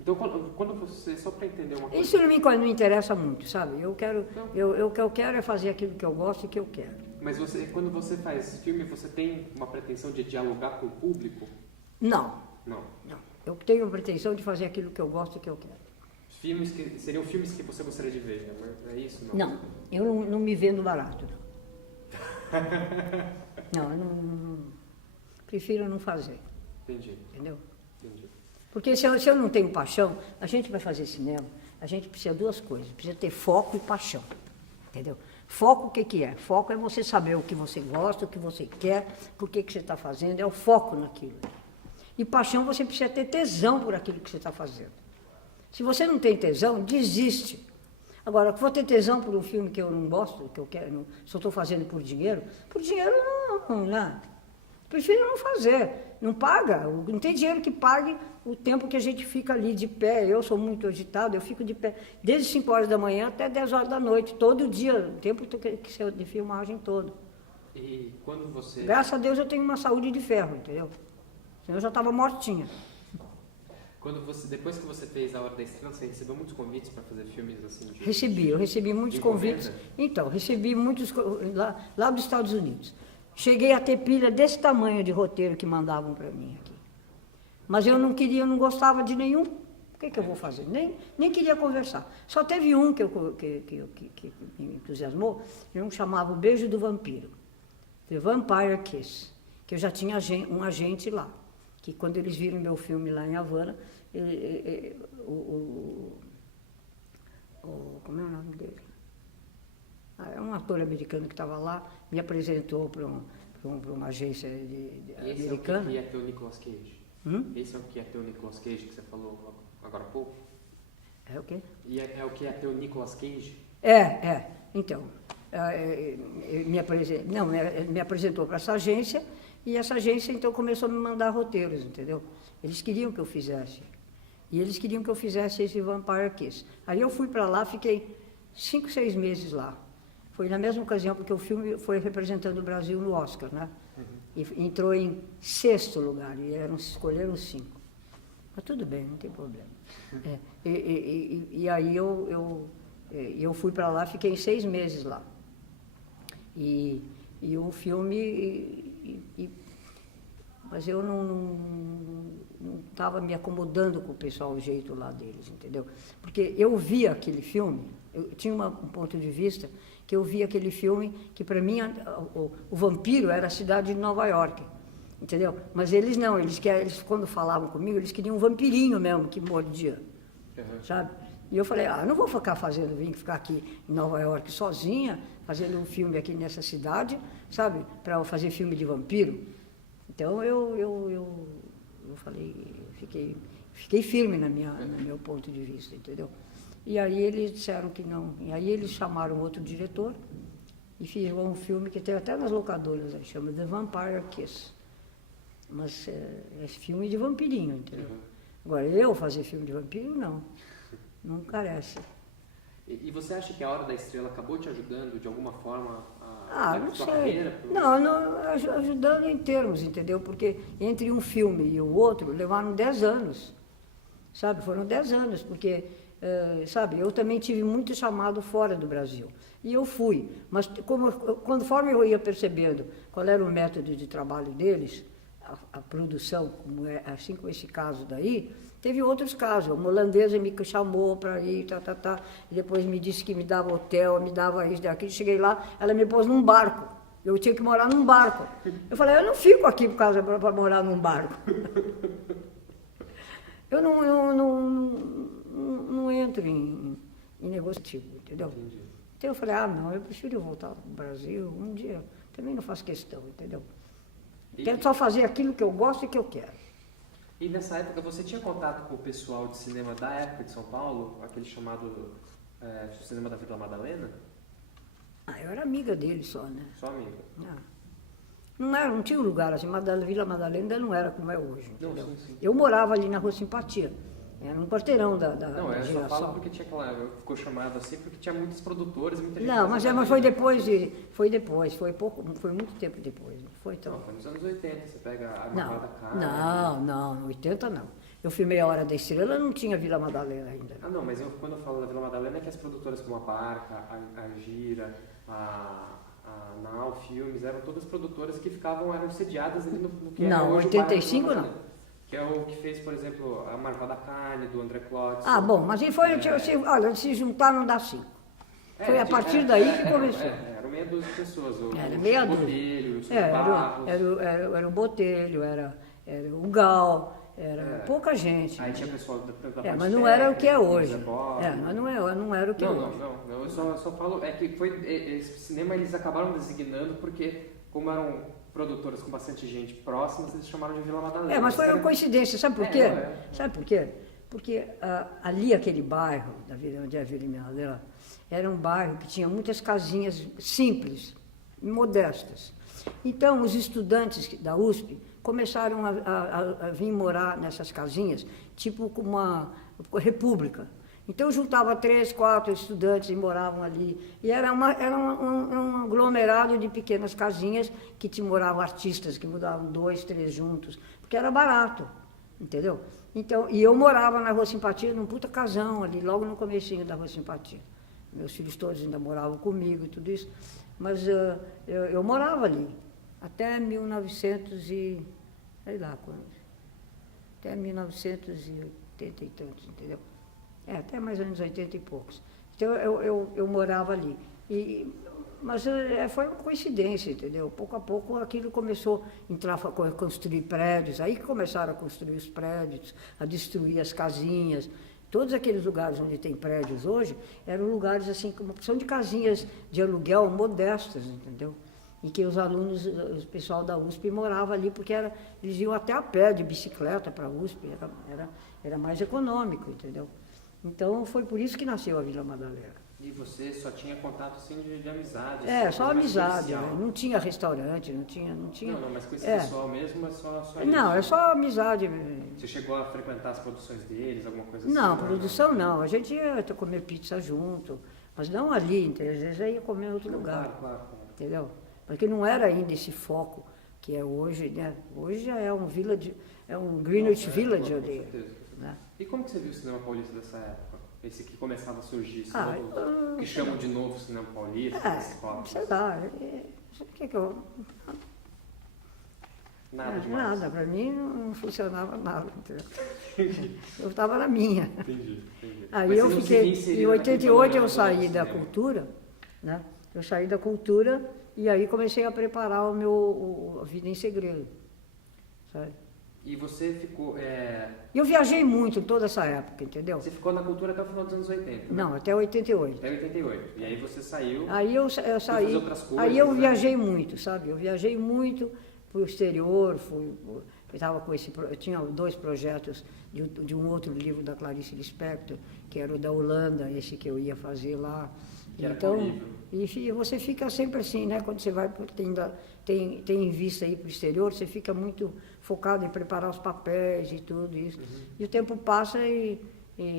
Então, quando você, só para entender uma coisa... Isso não me interessa muito, sabe? O que eu quero é fazer aquilo que eu gosto e que eu quero. Mas quando você faz filme, você tem uma pretensão de dialogar com o público? Não. Não. Eu tenho a pretensão de fazer aquilo que eu gosto e que eu quero. Seriam filmes que você gostaria de ver, né? É isso? Não, eu não me vendo barato. Não, eu não... Prefiro não fazer. Entendi. Entendeu? Entendi. Porque se eu não tenho paixão, a gente vai fazer cinema, a gente precisa de duas coisas. Precisa ter foco e paixão. Entendeu? Foco, o que é? Foco é você saber o que você gosta, o que você quer, por que você está fazendo, é o foco naquilo. E paixão, você precisa ter tesão por aquilo que você está fazendo. Se você não tem tesão, desiste. Agora, vou ter tesão por um filme que eu não gosto, que eu quero, só estou fazendo por dinheiro não. Prefiro não fazer. Não paga, não tem dinheiro que pague o tempo que a gente fica ali de pé. Eu sou muito agitado, eu fico de pé desde 5 horas da manhã até 10 horas da noite, todo dia, o tempo de filmagem todo. E quando você... Graças a Deus eu tenho uma saúde de ferro, entendeu? Senão eu já estava mortinha. Depois que você fez A Hora da Estrela, você recebeu muitos convites para fazer filmes assim? Eu recebi muitos convites. Então, recebi muitos lá dos Estados Unidos. Cheguei a ter pilha desse tamanho de roteiro que mandavam para mim aqui. Mas eu não gostava de nenhum. O que eu vou fazer? Nem queria conversar. Só teve um que me entusiasmou, um chamava O Beijo do Vampiro, The Vampire Kiss, que eu já tinha um agente lá, que quando eles viram meu filme lá em Havana, como é o nome dele? É um ator americano que estava lá, me apresentou para uma agência americana. Esse é o que ia ter o Nicolas Cage? Esse é o que ia ter o Nicolas Cage que você falou agora há pouco? É o quê? E é o que ia ter o Nicolas Cage? Então, me apresentou para essa agência, e essa agência então começou a me mandar roteiros, entendeu? Eles queriam que eu fizesse. E eles queriam que eu fizesse esse Vampire Kiss. Aí eu fui para lá, fiquei 5, 6 meses lá. Foi na mesma ocasião, porque o filme foi representando o Brasil no Oscar, né? E entrou em 6º lugar, e escolheram 5. Mas tudo bem, não tem problema. E aí eu fui para lá, fiquei 6 meses lá. E o filme... mas eu não estava me acomodando com o pessoal, o jeito lá deles, entendeu? Porque eu via aquele filme, eu tinha um ponto de vista que eu via aquele filme que, para mim, o vampiro era a cidade de Nova York, entendeu? Mas eles não, eles quando falavam comigo, eles queriam um vampirinho mesmo, que mordia, sabe? E eu falei, não vou ficar ficar aqui em Nova York sozinha, fazendo um filme aqui nessa cidade, sabe? Para fazer filme de vampiro. Então eu falei, fiquei firme no meu ponto de vista, entendeu? E aí eles disseram que não. E aí eles chamaram outro diretor e fizeram um filme que tem até nas locadoras, aí, chama The Vampire Kiss. Mas é filme de vampirinho, entendeu? Agora, eu fazer filme de vampiro, não carece. E você acha que A Hora da Estrela acabou te ajudando de alguma forma a não sua sei. carreira? Não, ajudando em termos, entendeu? Porque entre um filme e o outro levaram 10 anos, sabe? Foram 10 anos, porque, sabe, eu também tive muito chamado fora do Brasil. E eu fui, mas conforme eu ia percebendo qual era o método de trabalho deles, a produção, assim como esse caso daí, teve outros casos. Uma holandesa me chamou para ir, e depois me disse que me dava hotel, me dava isso, daqui. Cheguei lá, ela me pôs num barco. Eu tinha que morar num barco. Eu falei, eu não fico aqui para morar num barco. Eu não entro em negociativo, entendeu? Então eu falei, não, eu prefiro voltar para o Brasil um dia. Também não faço questão, entendeu? Quero só fazer aquilo que eu gosto e que eu quero. E nessa época você tinha contato com o pessoal de cinema da época de São Paulo, aquele chamado cinema da Vila Madalena? Eu era amiga dele só, né? Só amiga? Não tinha um lugar assim, mas a Vila Madalena ainda não era como é hoje, entendeu? Não, sim. Eu morava ali na Rua Simpatia, era um quarteirão da Não, eu Girassol. só falo porque tinha ficou chamado assim, porque tinha muitos produtores, muita gente... Não, mas foi depois, foi muito tempo depois, não foi tão... Não, foi nos anos 80, você pega a Marvada Carne... Não, 80 não. Eu filmei A Hora da Estrela, não tinha Vila Madalena ainda. Não, mas quando eu falo da Vila Madalena é que as produtoras como a Barca, a Gira, a Nau Filmes, eram todas produtoras que eram sediadas ali no que é hoje 85 não. Que é o que fez, por exemplo, a Marvada Carne, do André Klotz. Bom, mas olha, se juntar não dá 5. Foi a partir daí que começou. Eram meia dúzia de pessoas. Era meia dúzia. Botelho, o era o Botelho, era o Gal, era pouca gente. Aí tinha pessoal da mas não era o que é hoje. Mas não era o que é hoje. Não, eu só falo, que esse cinema eles acabaram designando porque, como eram produtoras com bastante gente próximas, eles chamaram de Vila Madalena. Mas foi uma coincidência, sabe por quê? Sabe por quê? Porque ali, aquele bairro, onde é a Vila Madalena, era um bairro que tinha muitas casinhas simples, modestas. Então, os estudantes da USP começaram a vir morar nessas casinhas, tipo uma república. Então, juntava 3, 4 estudantes e moravam ali. E era um aglomerado de pequenas casinhas que moravam artistas, que moravam 2, 3 juntos, porque era barato, entendeu? Então, e eu morava na Rua Simpatia, num puta casão ali, logo no comecinho da Rua Simpatia. Meus filhos todos ainda moravam comigo e tudo isso. Mas eu morava ali, até 1900 e... sei lá quando. Até 1980 e tantos, entendeu? Até mais ou menos 80 e poucos. Então, eu morava ali. Mas foi uma coincidência, entendeu? Pouco a pouco aquilo começou a construir prédios, aí que começaram a construir os prédios, a destruir as casinhas. Todos aqueles lugares onde tem prédios hoje eram lugares assim, com uma porção de casinhas de aluguel modestas, entendeu? Em que os alunos, o pessoal da USP morava ali, porque eles iam até a pé, de bicicleta para a USP, era mais econômico, entendeu? Então, foi por isso que nasceu a Vila Madalena. E você só tinha contato, assim, de amizade? Só amizade. Não tinha restaurante, não tinha... Não, mas com esse pessoal mesmo é só isso? Não, é só amizade. Você chegou a frequentar as produções deles, alguma coisa assim? Não, produção não. A gente ia comer pizza junto, mas não ali, entendeu? Às vezes ia comer em outro lugar. Claro. Entendeu? Porque não era ainda esse foco que é hoje, né? Hoje já é um village, é um Greenwich Village ali. Com certeza. Né? E como que você viu o cinema paulista dessa época? Esse que começava a surgir, esse novo, que chamam de novo cinema paulista, sei lá, o que eu... Nada demais. Nada, para mim não funcionava nada, entendeu? Eu estava na minha. Entendi. Aí eu fiquei, em 88 eu saí da cultura, né? Eu saí da cultura e aí comecei a preparar a Vida em Segredo, sabe? E você ficou... Eu viajei muito toda essa época, entendeu? Você ficou na cultura até o final dos anos 80, né? Não, até 88. Até 88. E aí você saiu... Aí eu saí, fazer outras coisas, aí eu né? viajei muito, sabe? Eu viajei muito para o exterior, eu tinha 2 projetos de um outro livro da Clarice Lispector, que era o da Holanda, esse que eu ia fazer lá. Que era então, qual livro? E você fica sempre assim, né? Quando você vai, tem em vista aí para o exterior, você fica muito focado em preparar os papéis e tudo isso. E o tempo passa e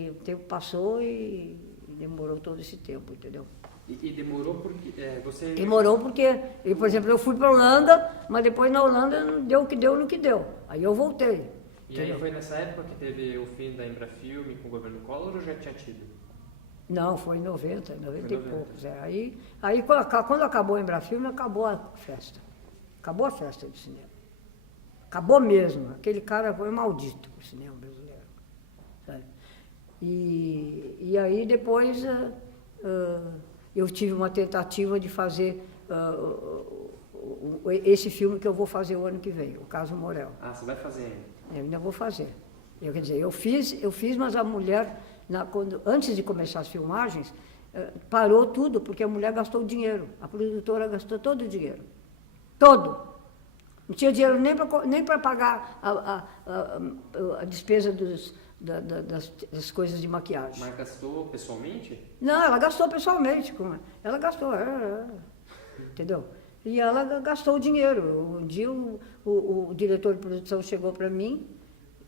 o tempo passou e demorou todo esse tempo, entendeu? E demorou porque você... Demorou porque, por exemplo, eu fui para a Holanda, mas depois na Holanda não deu o que deu no que deu. Aí eu voltei. E aí foi nessa época que teve o fim da Embrafilme com o governo Collor ou já tinha tido? Não, foi em 90 e poucos. Aí quando acabou a Embrafilme, acabou a festa. Acabou a festa de cinema. Acabou mesmo. Aquele cara foi maldito para o cinema brasileiro. Sabe? E aí depois... eu tive uma tentativa de fazer esse filme que eu vou fazer o ano que vem, O Caso Morel. Ah, você vai fazer ainda? Eu ainda vou fazer. Quer dizer, eu fiz, mas a mulher, antes de começar as filmagens, parou tudo, porque a mulher gastou o dinheiro. A produtora gastou todo o dinheiro. Todo. Não tinha dinheiro nem para pagar a despesa das coisas de maquiagem. Mas gastou pessoalmente? Não, ela gastou pessoalmente. Ela gastou, entendeu? E ela gastou o dinheiro. Um dia o diretor de produção chegou para mim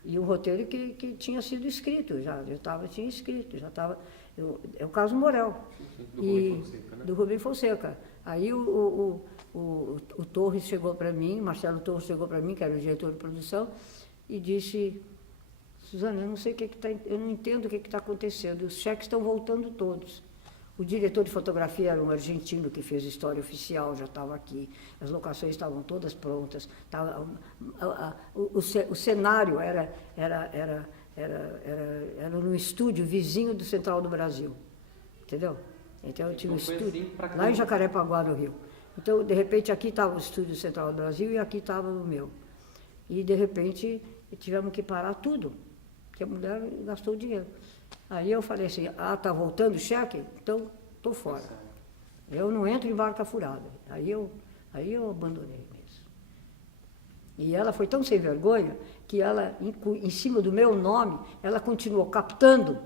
e o roteiro que tinha sido escrito, tinha escrito, já estava... É o Caso Morel. Do Rubem Fonseca, né? Do Rubem Fonseca. Aí o Torres chegou para mim, Marcelo Torres chegou para mim, que era o diretor de produção, e disse... Suzana, eu não sei eu não entendo o que está acontecendo. Os cheques estão voltando todos. O diretor de fotografia era um argentino que fez história oficial, já estava aqui. As locações estavam todas prontas. O cenário era no estúdio vizinho do Central do Brasil. Entendeu? Então eu tinha um estúdio lá em Jacarepaguá, no Rio. Então, de repente, aqui estava o estúdio Central do Brasil e aqui estava o meu. E, de repente, tivemos que parar tudo. Que a mulher gastou o dinheiro. Aí eu falei assim, está voltando o cheque? Então, estou fora. Eu não entro em barca furada. Aí eu abandonei mesmo. E ela foi tão sem vergonha que ela, em cima do meu nome, ela continuou captando,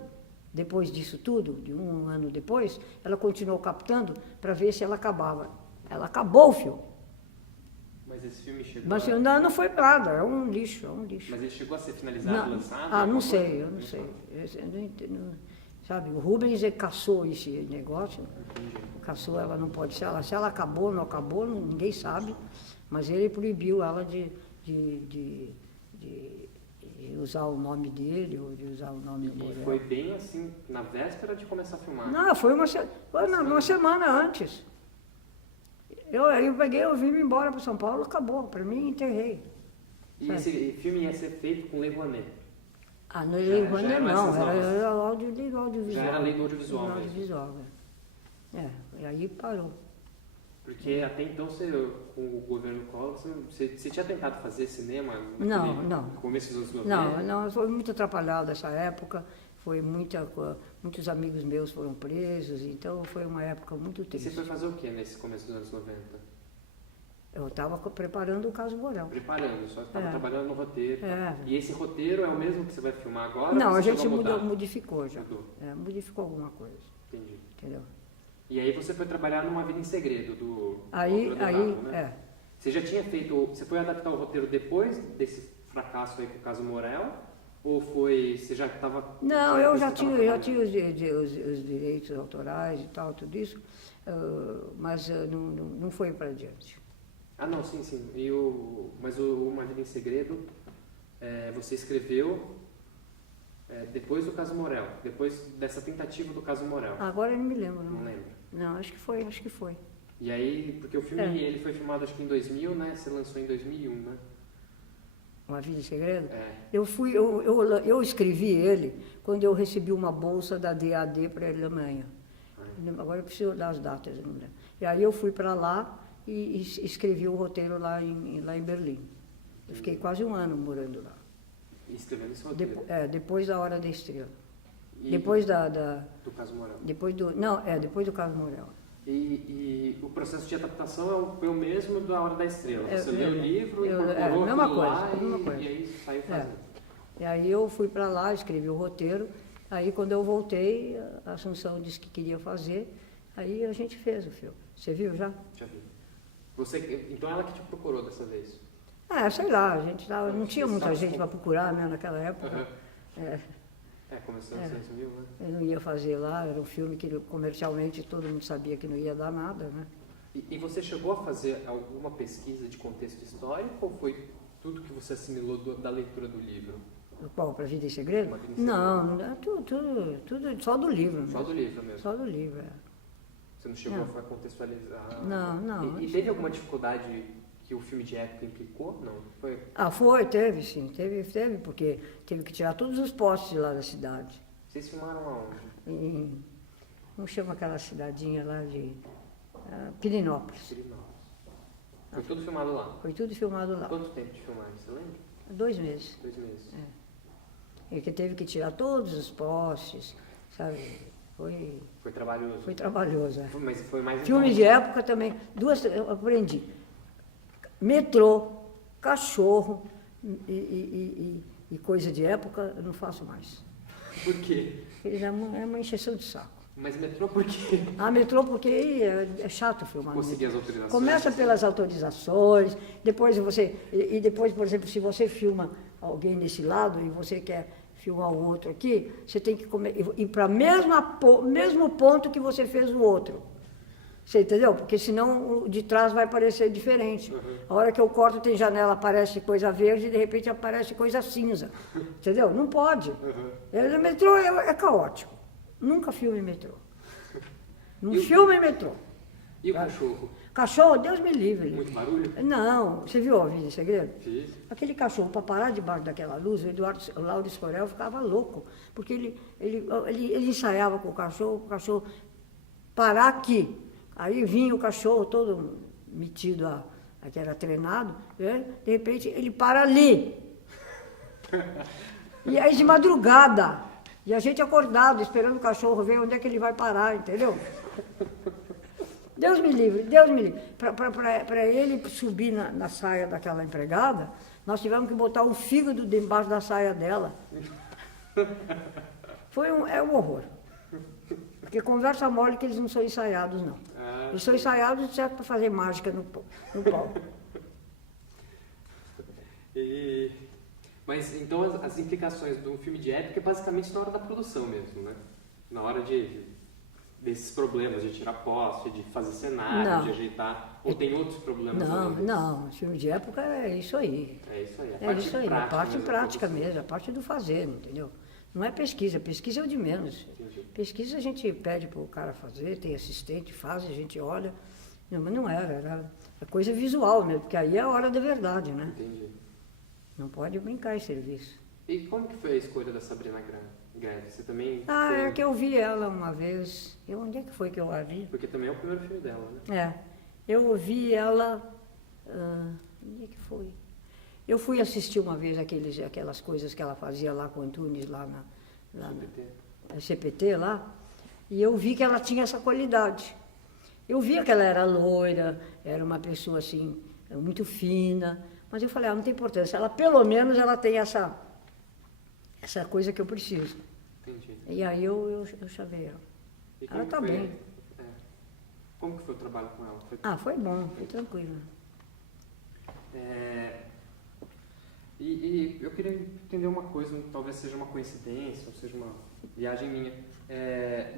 depois disso tudo, de um ano depois, ela continuou captando para ver se ela acabava. Ela acabou o filme. Mas esse filme chegou Mas não foi nada, é um lixo. Mas ele chegou a ser finalizado, lançado? Não sei, eu não sei. Sabe, o Rubens caçou esse negócio, caçou, ela não pode ser, se ela acabou ou não acabou, ninguém sabe, mas ele proibiu ela de usar o nome dele ou de usar o nome do Morel. E foi bem assim, na véspera de começar a filmar? Não, foi uma semana antes. Eu vim embora para São Paulo, acabou, para mim enterrei. E esse filme ia ser feito com Lei Rouanet? No Lei Rouanet não, era audiovisual. Já era lei do audiovisual mesmo? Audiovisual, e aí parou. Porque até então, com o governo Collor, você tinha tentado fazer cinema não. No começo dos anos 90? Não, foi muito atrapalhado essa época. Muitos amigos meus foram presos, então foi uma época muito triste. E você foi fazer o que nesse começo dos anos 90? Eu estava preparando o Caso Morel. Preparando, só estava trabalhando no roteiro. É. E esse roteiro é o mesmo que você vai filmar agora? Não, a gente modificou já. Mudou. Modificou alguma coisa. Entendi. Entendeu? E aí você foi trabalhar numa Vida em Segredo do né? Você já tinha feito, você foi adaptar o roteiro depois desse fracasso aí com o Caso Morel? Ou você já estava... Não, eu já tinha os direitos autorais e tal, tudo isso, mas não foi para adiante. Ah, não, sim. Mas Uma Vida em Segredo, você escreveu, depois do caso Morel, depois dessa tentativa do caso Morel. Agora eu não me lembro. Não lembro? Não, acho que foi. E aí, porque o filme ele foi filmado acho que em 2000, né? Você lançou em 2001, né? Uma Vida em Segredo? É. Eu escrevi ele quando eu recebi uma bolsa da DAD para a Alemanha. Agora eu preciso das datas, eu não lembro. E aí eu fui para lá e escrevi o roteiro lá em Berlim. Eu fiquei quase um ano morando lá. E escrevendo esse roteiro? Depois da Hora da Estrela. E depois do caso Morel? Depois do caso Morel. E o processo de adaptação foi o mesmo da Hora da Estrela. Você leu o livro, incorporou aquilo lá e aí saiu fazendo. E aí eu fui para lá, escrevi o roteiro. Aí quando eu voltei, a Assunção disse que queria fazer. Aí a gente fez o filme. Você viu já? Já vi. Então ela que te procurou dessa vez? Sei lá, a gente não tinha muita gente para procurar, né, naquela época. Começou em 2000, né? Eu não ia fazer lá, era um filme que comercialmente todo mundo sabia que não ia dar nada, né? E você chegou a fazer alguma pesquisa de contexto histórico ou foi tudo que você assimilou da leitura do livro? Qual, para Vida em Segredo? Não, tudo só do livro. Só do livro mesmo? Só do livro, Você não chegou a contextualizar? Não. E teve alguma dificuldade que o filme de época implicou? Não? Teve sim, teve, porque teve que tirar todos os postes lá da cidade. Vocês filmaram aonde? Como chama aquela cidadinha lá de Pirinópolis. Foi tudo filmado lá? Foi tudo filmado lá. Quanto tempo de filmagem, você lembra? 2 meses. 2 meses. E que teve que tirar todos os postes, sabe? Foi trabalhoso. Foi trabalhoso, Mas foi mais... Filme de época também, eu aprendi. Metrô, cachorro e coisa de época, eu não faço mais. Por quê? É uma encheção de saco. Mas metrô por quê? Metrô porque é chato filmar. Conseguir as autorizações. Começa pelas autorizações, depois, por exemplo, se você filma alguém desse lado e você quer filmar o outro aqui, você tem que ir para o mesmo ponto que você fez o outro. Você entendeu? Porque senão o de trás vai parecer diferente. A hora que eu corto tem janela, aparece coisa verde e de repente aparece coisa cinza. Entendeu? Não pode. O metrô é caótico. Nunca filme metrô. Não filme metrô. E o cachorro? Cachorro, Deus me livre. Muito barulho? Não. Você viu A Vida em Segredo? Fiz. Aquele cachorro, para parar debaixo daquela luz, o Lauro Escorel ficava louco. Porque ele ensaiava com o cachorro parar aqui. Aí vinha o cachorro todo metido, que era treinado, né? De repente ele para ali. E aí de madrugada. E a gente acordado, esperando o cachorro ver onde é que ele vai parar, entendeu? Deus me livre. Para ele subir na saia daquela empregada, nós tivemos que botar um fígado debaixo da saia dela. É um horror. Porque conversa mole que eles não são ensaiados, não. Eles são ensaiados certo para fazer mágica no palco. Mas então as implicações do filme de época é basicamente na hora da produção mesmo, né? Na hora desses problemas de tirar poste, de fazer cenário, de ajeitar. Ou tem outros problemas? Não. O filme de época é isso aí. É isso aí. A parte prática mesmo, a parte do fazer, entendeu? Não é pesquisa. Pesquisa é o de menos. Entendi. Pesquisa a gente pede para o cara fazer, tem assistente, faz, a gente olha. Não, mas não era coisa visual mesmo, porque aí é a hora da verdade, né? Entendi. Não pode brincar em serviço. E como que foi a escolha da Sabrina Greve? Você também... É que eu vi ela uma vez. Onde é que foi que eu a vi? Porque também é o primeiro filme dela, né? Eu vi ela... onde é que foi? Eu fui assistir uma vez aquelas coisas que ela fazia lá com o Antunes, lá na CPT lá, e eu vi que ela tinha essa qualidade. Eu via que ela era loira, era uma pessoa assim, muito fina, mas eu falei, não tem importância, pelo menos ela tem essa coisa que eu preciso. Entendi. E aí eu chamei ela. Ela está bem. Como que foi o trabalho com ela? Foi bom, foi tranquilo. E eu queria entender uma coisa, talvez seja uma coincidência, ou seja uma viagem minha.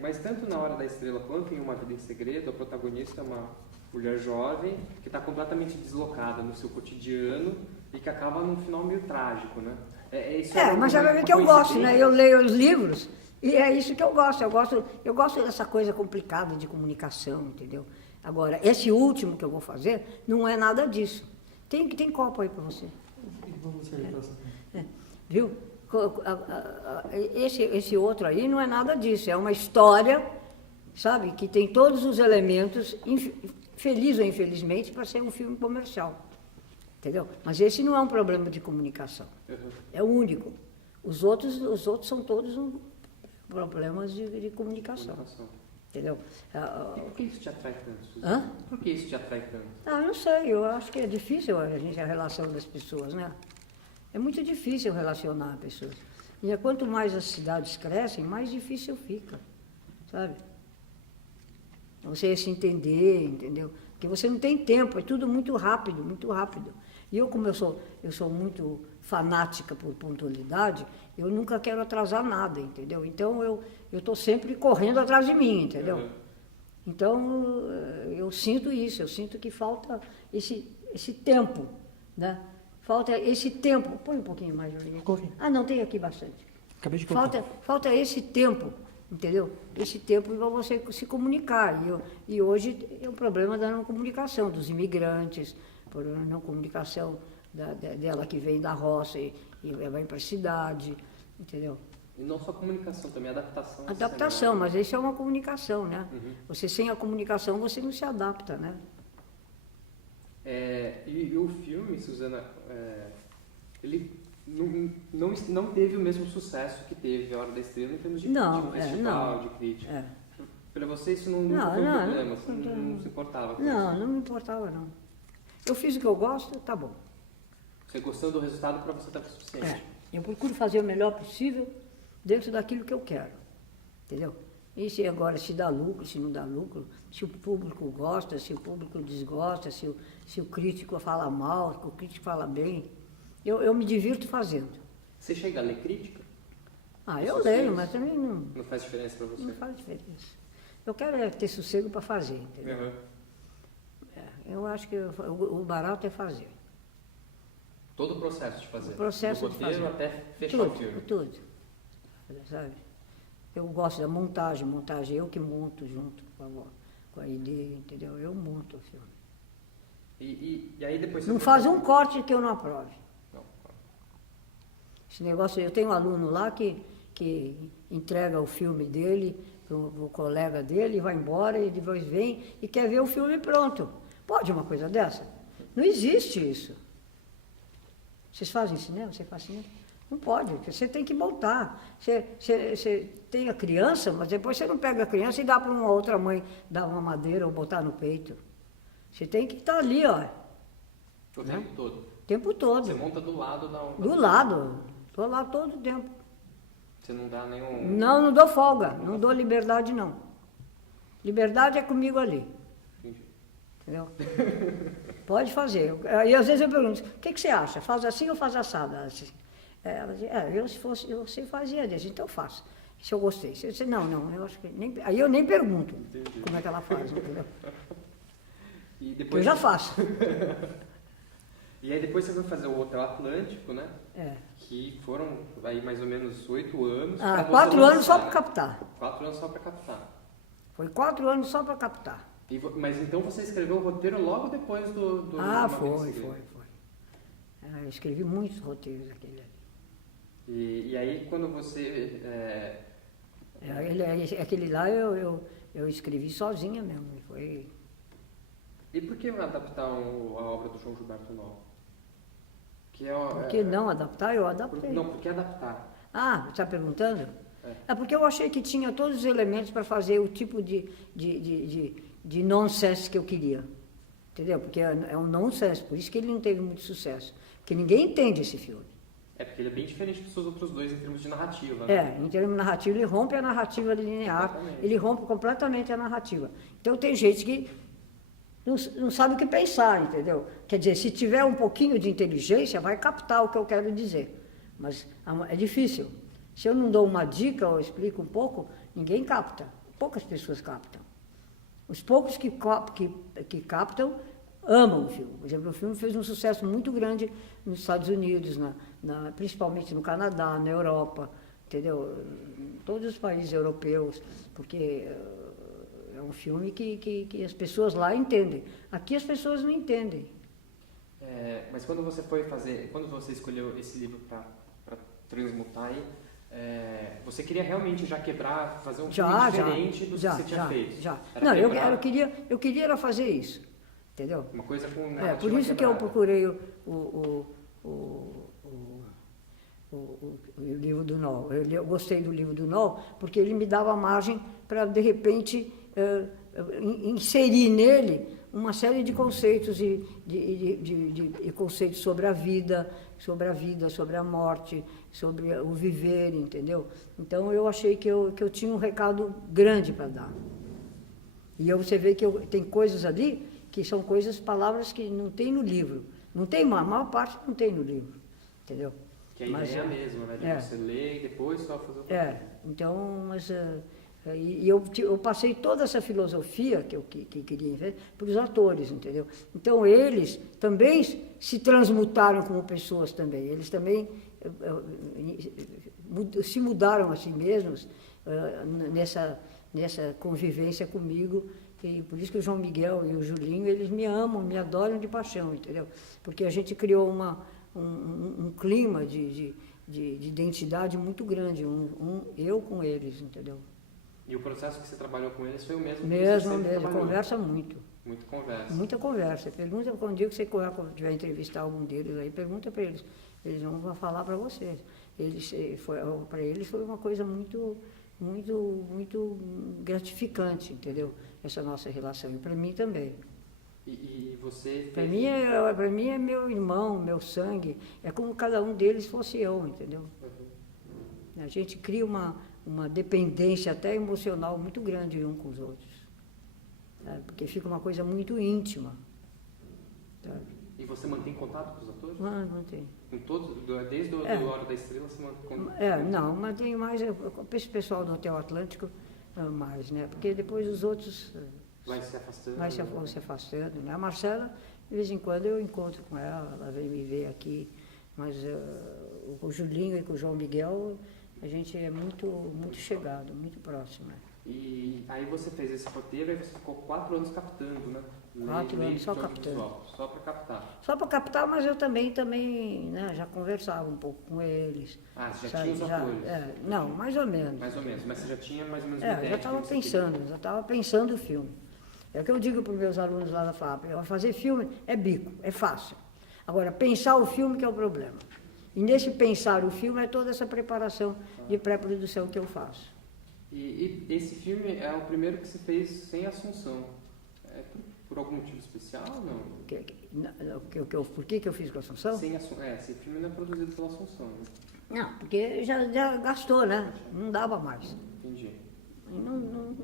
Mas tanto na Hora da Estrela quanto em Uma Vida em Segredo, a protagonista é uma mulher jovem que está completamente deslocada no seu cotidiano e que acaba num final meio trágico, né? Mas já vai ver que eu gosto, né? Eu leio os livros e é isso que eu gosto. Eu gosto dessa coisa complicada de comunicação, entendeu? Agora, esse último que eu vou fazer não é nada disso. Tem copo aí para você. Vamos servir Viu? Esse outro aí não é nada disso. É uma história, sabe, que tem todos os elementos, feliz ou infelizmente, para ser um filme comercial. Entendeu? Mas esse não é um problema de comunicação. É o único. Os outros são todos problemas de comunicação. Entendeu? E por que isso te atrai tanto, Suzana? Por que isso te atrai tanto? Não sei. Eu acho que é difícil a relação das pessoas, né? É muito difícil relacionar pessoas. E quanto mais as cidades crescem, mais difícil fica, sabe? Você se entender, entendeu? Porque você não tem tempo, é tudo muito rápido, muito rápido. E como eu sou muito fanática por pontualidade, eu nunca quero atrasar nada, entendeu? Então eu estou sempre correndo atrás de mim, entendeu? Então eu sinto isso, eu sinto que falta esse tempo, né? Falta esse tempo. Põe um pouquinho mais. Não, tem aqui bastante. Acabei de colocar. Falta esse tempo, entendeu? Esse tempo para você se comunicar. E hoje é um problema da não comunicação, dos imigrantes, por não comunicação dela que vem da roça e vai para a cidade, entendeu? E não só comunicação, também adaptação. Adaptação, mas isso é uma comunicação, né? Você sem a comunicação, você não se adapta, né? E o filme, Suzana, ele não teve o mesmo sucesso que teve A Hora da Estrela em termos de festival, de crítica. Para você isso não foi um problema, você não se importava com isso? Não me importava, não. Eu fiz o que eu gosto, tá bom. Você gostando do resultado, para você estava suficiente? Eu procuro fazer o melhor possível dentro daquilo que eu quero, entendeu? E se dá lucro, se não dá lucro, se o público gosta, se o público desgosta, se o crítico fala mal, se o crítico fala bem, eu me divirto fazendo. Você chega a ler crítica? Eu leio, mas também não... Não faz diferença para você? Não faz diferença. Eu quero ter sossego para fazer, entendeu? Eu acho que o barato é fazer. Todo o processo de fazer? O processo de fazer. até fechar o filme? Tudo. Sabe? Eu gosto da montagem, eu que monto junto com a ideia, entendeu? Eu monto o filme. E aí depois... Não faz um corte que eu não aprove. Não. Esse negócio, eu tenho um aluno lá que entrega o filme dele pro colega dele, vai embora e depois vem e quer ver o filme pronto. Pode uma coisa dessa? Não existe isso. Vocês fazem cinema? Você faz cinema? Não pode, você tem que montar. Você tem a criança, mas depois você não pega a criança e dá para uma outra mãe dar uma madeira ou botar no peito. Você tem que estar ali, ó. O tempo todo? O tempo todo. Você monta do lado da onda? Do lado. Estou lá todo o tempo. Você não dá nenhum... Não dou folga. Não dou liberdade, não. Liberdade é comigo ali. Entendi. Entendeu? Pode fazer. E às vezes eu pergunto, o que você acha? Faz assim ou faz assado? Ela diz, se fosse você fazia desse, então faça. Se eu gostei. Se eu disse, não, eu acho que nem... Aí eu nem pergunto. Entendi. Como é que ela faz, entendeu? E depois... Eu já faço. E aí depois você vai fazer o Hotel Atlântico, né? Que foram aí mais ou menos 8 anos. 4 anos só para captar. 4 anos só para captar. Foi 4 anos só para captar. Mas então você escreveu o roteiro logo depois do foi. Eu escrevi muitos roteiros aquele ali. E aí quando você... Aquele lá eu escrevi sozinha mesmo. Foi... E por que adaptar a obra do João Gilberto Nova? Por que não adaptar? Eu adaptei. Não, por que adaptar? Você está perguntando? É porque eu achei que tinha todos os elementos para fazer o tipo de nonsense que eu queria. Entendeu? Porque é um nonsense, por isso que ele não teve muito sucesso. Porque ninguém entende esse filme. Porque ele é bem diferente dos seus outros dois em termos de narrativa. Né? Em termos de narrativa, ele rompe a narrativa linear, exatamente. Ele rompe completamente a narrativa. Então tem gente que não sabe o que pensar, entendeu? Quer dizer, se tiver um pouquinho de inteligência, vai captar o que eu quero dizer. Mas é difícil. Se eu não dou uma dica ou explico um pouco, ninguém capta. Poucas pessoas captam. Os poucos que captam amam o filme. Por exemplo, o filme fez um sucesso muito grande nos Estados Unidos, principalmente no Canadá, na Europa, entendeu? Em todos os países europeus, porque é um filme que as pessoas lá entendem. Aqui as pessoas não entendem. Mas quando você escolheu esse livro para transmutar aí, você queria realmente já quebrar, fazer um filme diferente do que você tinha feito? Já. Não, eu queria era fazer isso, entendeu? Uma coisa com por isso que eu procurei o livro do Noll. Eu gostei do livro do Noll porque ele me dava margem para, de repente, inserir nele uma série de conceitos de conceitos sobre a vida, sobre a morte, sobre o viver, entendeu? Então eu achei que eu tinha um recado grande para dar. E você vê que tem coisas ali que são palavras que não tem no livro. Não tem, a maior parte não tem no livro, entendeu? Que a ideia é a mesma, né? De você ler e depois só fazer o papel. Então, e eu passei toda essa filosofia que eu queria ver para os atores, entendeu? Então eles também se transmutaram como pessoas também. Eles também se mudaram a si mesmos nessa convivência comigo. E por isso que o João Miguel e o Julinho, eles me amam, me adoram de paixão, entendeu? Porque a gente criou um clima de identidade muito grande, eu com eles, entendeu? E o processo que você trabalhou com eles foi o mesmo? Mesmo, conversa muito. Muita conversa. Muita conversa. Pergunta, quando dia que você tiver entrevistar algum deles aí, pergunta para eles. Eles vão falar para vocês. Para eles foi uma coisa muito gratificante, entendeu? Essa nossa relação. E para mim também. E você... Para mim é meu irmão, meu sangue. É como cada um deles fosse eu, entendeu? Uhum. A gente cria uma dependência até emocional muito grande um com os outros. Sabe? Porque fica uma coisa muito íntima. Sabe? E você mantém contato com os atores? Mantém. Com todos? Desde a Hora da Estrela você mantém contato? Não, mantém mais. Esse pessoal do Hotel Atlântico, mais, né? Porque depois os outros... Vai se afastando. Vão se afastando, né? A Marcela, de vez em quando eu encontro com ela vem me ver aqui. Mas com o Julinho e com o João Miguel, a gente é muito chegado, muito próximo. Né? E aí você fez esse roteiro e você ficou 4 anos captando, né? 4 anos só captando. Só para captar. Só para captar, mas eu também né, já conversava um pouco com eles. Você já tinha os atores? Não, mais ou menos. Mais ou menos, mas você já tinha mais ou menos uma ideia? Já estava pensando o filme. É o que eu digo para os meus alunos lá da FAP, fazer filme é bico, é fácil. Agora, pensar o filme que é o problema. E nesse pensar o filme é toda essa preparação de pré-produção que eu faço. E esse filme é o primeiro que você fez sem Assunção. Por algum motivo especial ou não? Por que eu fiz com a Assunção? Esse filme não é produzido pela Assunção. Né? Não, porque já gastou, né? Não dava mais. Entendi.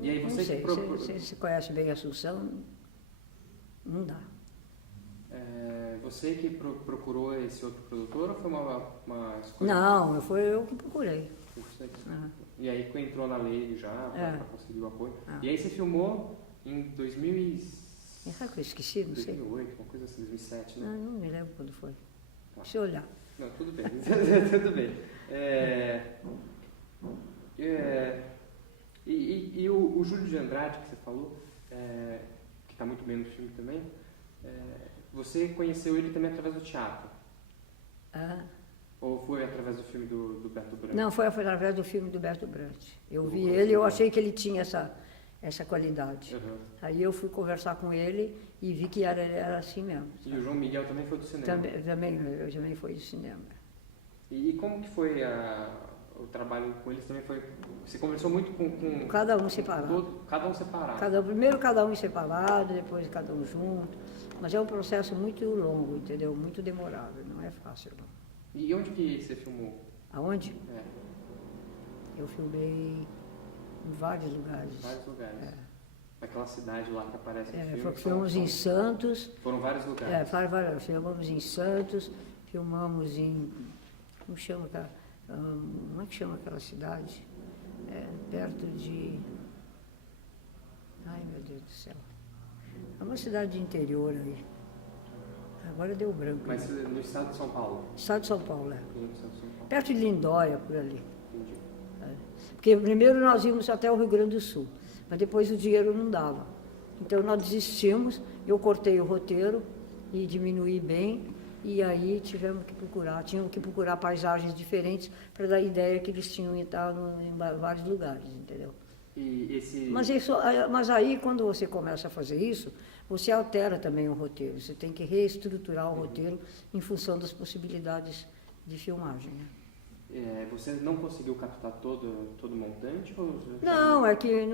E aí você não sei. Você conhece bem a Assunção, não dá. Você que procurou esse outro produtor ou foi uma escolha? Não, foi eu que procurei. E aí entrou na lei já para conseguir o apoio. E aí você filmou em 2006? Sabe que eu esqueci? Não 2008, sei. 2008, uma coisa assim, 2007, né? Não me lembro quando foi. Deixa eu olhar. Não, tudo bem. Tudo bem. E o Júlio de Andrade, que você falou, que está muito bem no filme também, você conheceu ele também através do teatro? Ou foi através do filme do Berto Brandt? Não, foi através do filme do Berto Brandt. Eu vi ele, eu achei que ele tinha essa qualidade. Uhum. Aí eu fui conversar com ele e vi que ele era assim mesmo. E o João Miguel também foi do cinema? Também foi do cinema. E como que foi o trabalho com eles? Também foi... Você conversou muito com cada um separado. Cada um separado? Primeiro cada um separado, depois cada um junto. Mas é um processo muito longo, entendeu? Muito demorado, não é fácil não. E onde que você filmou? Aonde? Eu filmei em vários lugares. Vários lugares. Naquela cidade lá que aparece no filme. Filmamos em Santos. Foram vários lugares. Filmamos em Santos, filmamos em... Como é que chama aquela cidade? Perto de... Ai, meu Deus do céu. É uma cidade de interior aí. Agora deu branco. Mas no estado de São Paulo? Estado de São Paulo, é. No estado de São Paulo. Perto de Lindóia, por ali. Entendi. Porque primeiro nós íamos até o Rio Grande do Sul, mas depois o dinheiro não dava. Então nós desistimos, eu cortei o roteiro e diminuí bem, e aí tínhamos que procurar paisagens diferentes para dar a ideia que eles tinham estado em vários lugares, entendeu? Mas aí, quando você começa a fazer isso, você altera também o roteiro, você tem que reestruturar o roteiro em função das possibilidades de filmagem, né? Você não conseguiu captar todo o montante? Não, é que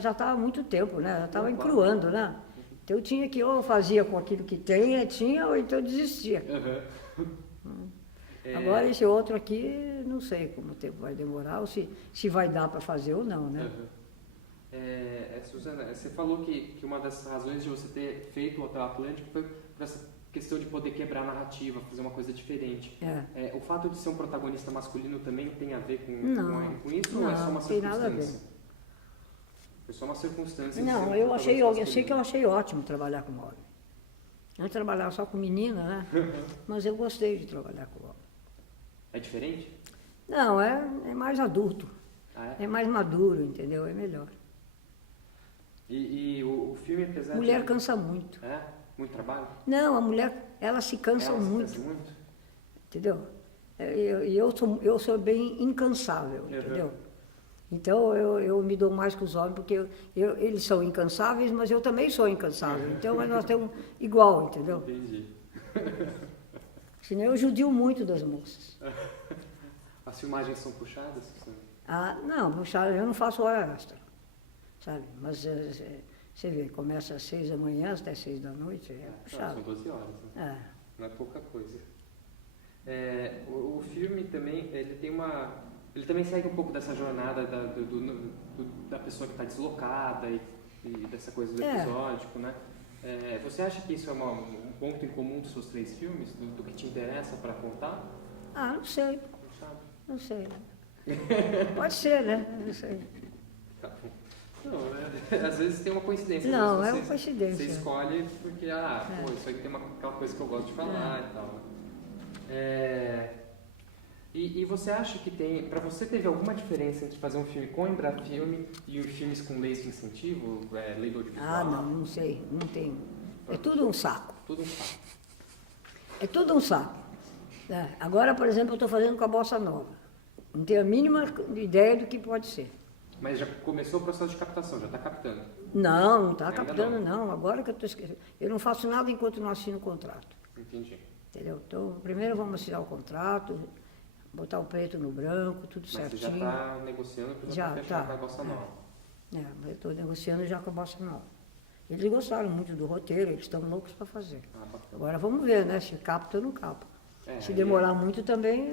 já estava há muito tempo, né? Já estava encruando, né? Então eu tinha que, ou fazia com aquilo que tinha, ou então desistia. Agora esse outro aqui, não sei como o tempo vai demorar, ou se vai dar para fazer ou não, né? Suzana, você falou que uma das razões de você ter feito o Hotel Atlântico foi por essa questão de poder quebrar a narrativa, fazer uma coisa diferente. O fato de ser um protagonista masculino também tem a ver com isso? Não, ou é só uma circunstância? tem nada a ver. É só uma circunstância? Não, eu achei ótimo trabalhar com homem. Eu trabalhava só com menina, né? Mas eu gostei de trabalhar com homem. É diferente? Não, é mais adulto. É mais maduro, entendeu? É melhor. E o filme, apesar mulher cansa muito. Muito trabalho? Não, a mulher, ela se cansa muito. Entendeu? E eu sou bem incansável, entendeu? Então eu me dou mais com os homens, porque eles são incansáveis, mas eu também sou incansável. Então nós temos igual, entendeu? Entendi. Senão eu judio muito das moças. As filmagens são puxadas? Não, puxadas, eu não faço hora extra, sabe? Mas você vê, começa às 6 da manhã até 6 da noite, é puxado. São 12 horas, né? Não é pouca coisa. O filme também, ele também segue um pouco dessa jornada da pessoa que está deslocada e dessa coisa do episódico, né? Você acha que isso é um ponto em comum dos seus 3 filmes, do que te interessa para contar? Não sei. Não sabe? Não sei. Pode ser, né? Não sei. Tá bom. Não, às vezes tem uma coincidência. Não, é uma coincidência. Você escolhe porque, isso aí tem aquela coisa que eu gosto de falar e tal. E você acha que para você teve alguma diferença entre fazer um filme com Embrafilme e filmes com leis de incentivo, lei do audiovisual? Não sei, não tem. É tudo um saco. Tudo um saco. É tudo um saco. Agora, por exemplo, eu estou fazendo com a Bossa Nova. Não tenho a mínima ideia do que pode ser. Mas já começou o processo de captação, já está captando? Não está captando, não. Agora que eu estou esquecendo. Eu não faço nada enquanto não assino o contrato. Entendi. Entendeu? Então, primeiro vamos assinar o contrato, botar o preto no branco, tudo certinho. Mas você já está negociando para fechar com a Bossa Nova? Eu estou negociando já com a Bossa Nova. Eles gostaram muito do roteiro, eles estão loucos para fazer. Agora vamos ver, né? Se capta ou não capta. Se demorar muito também,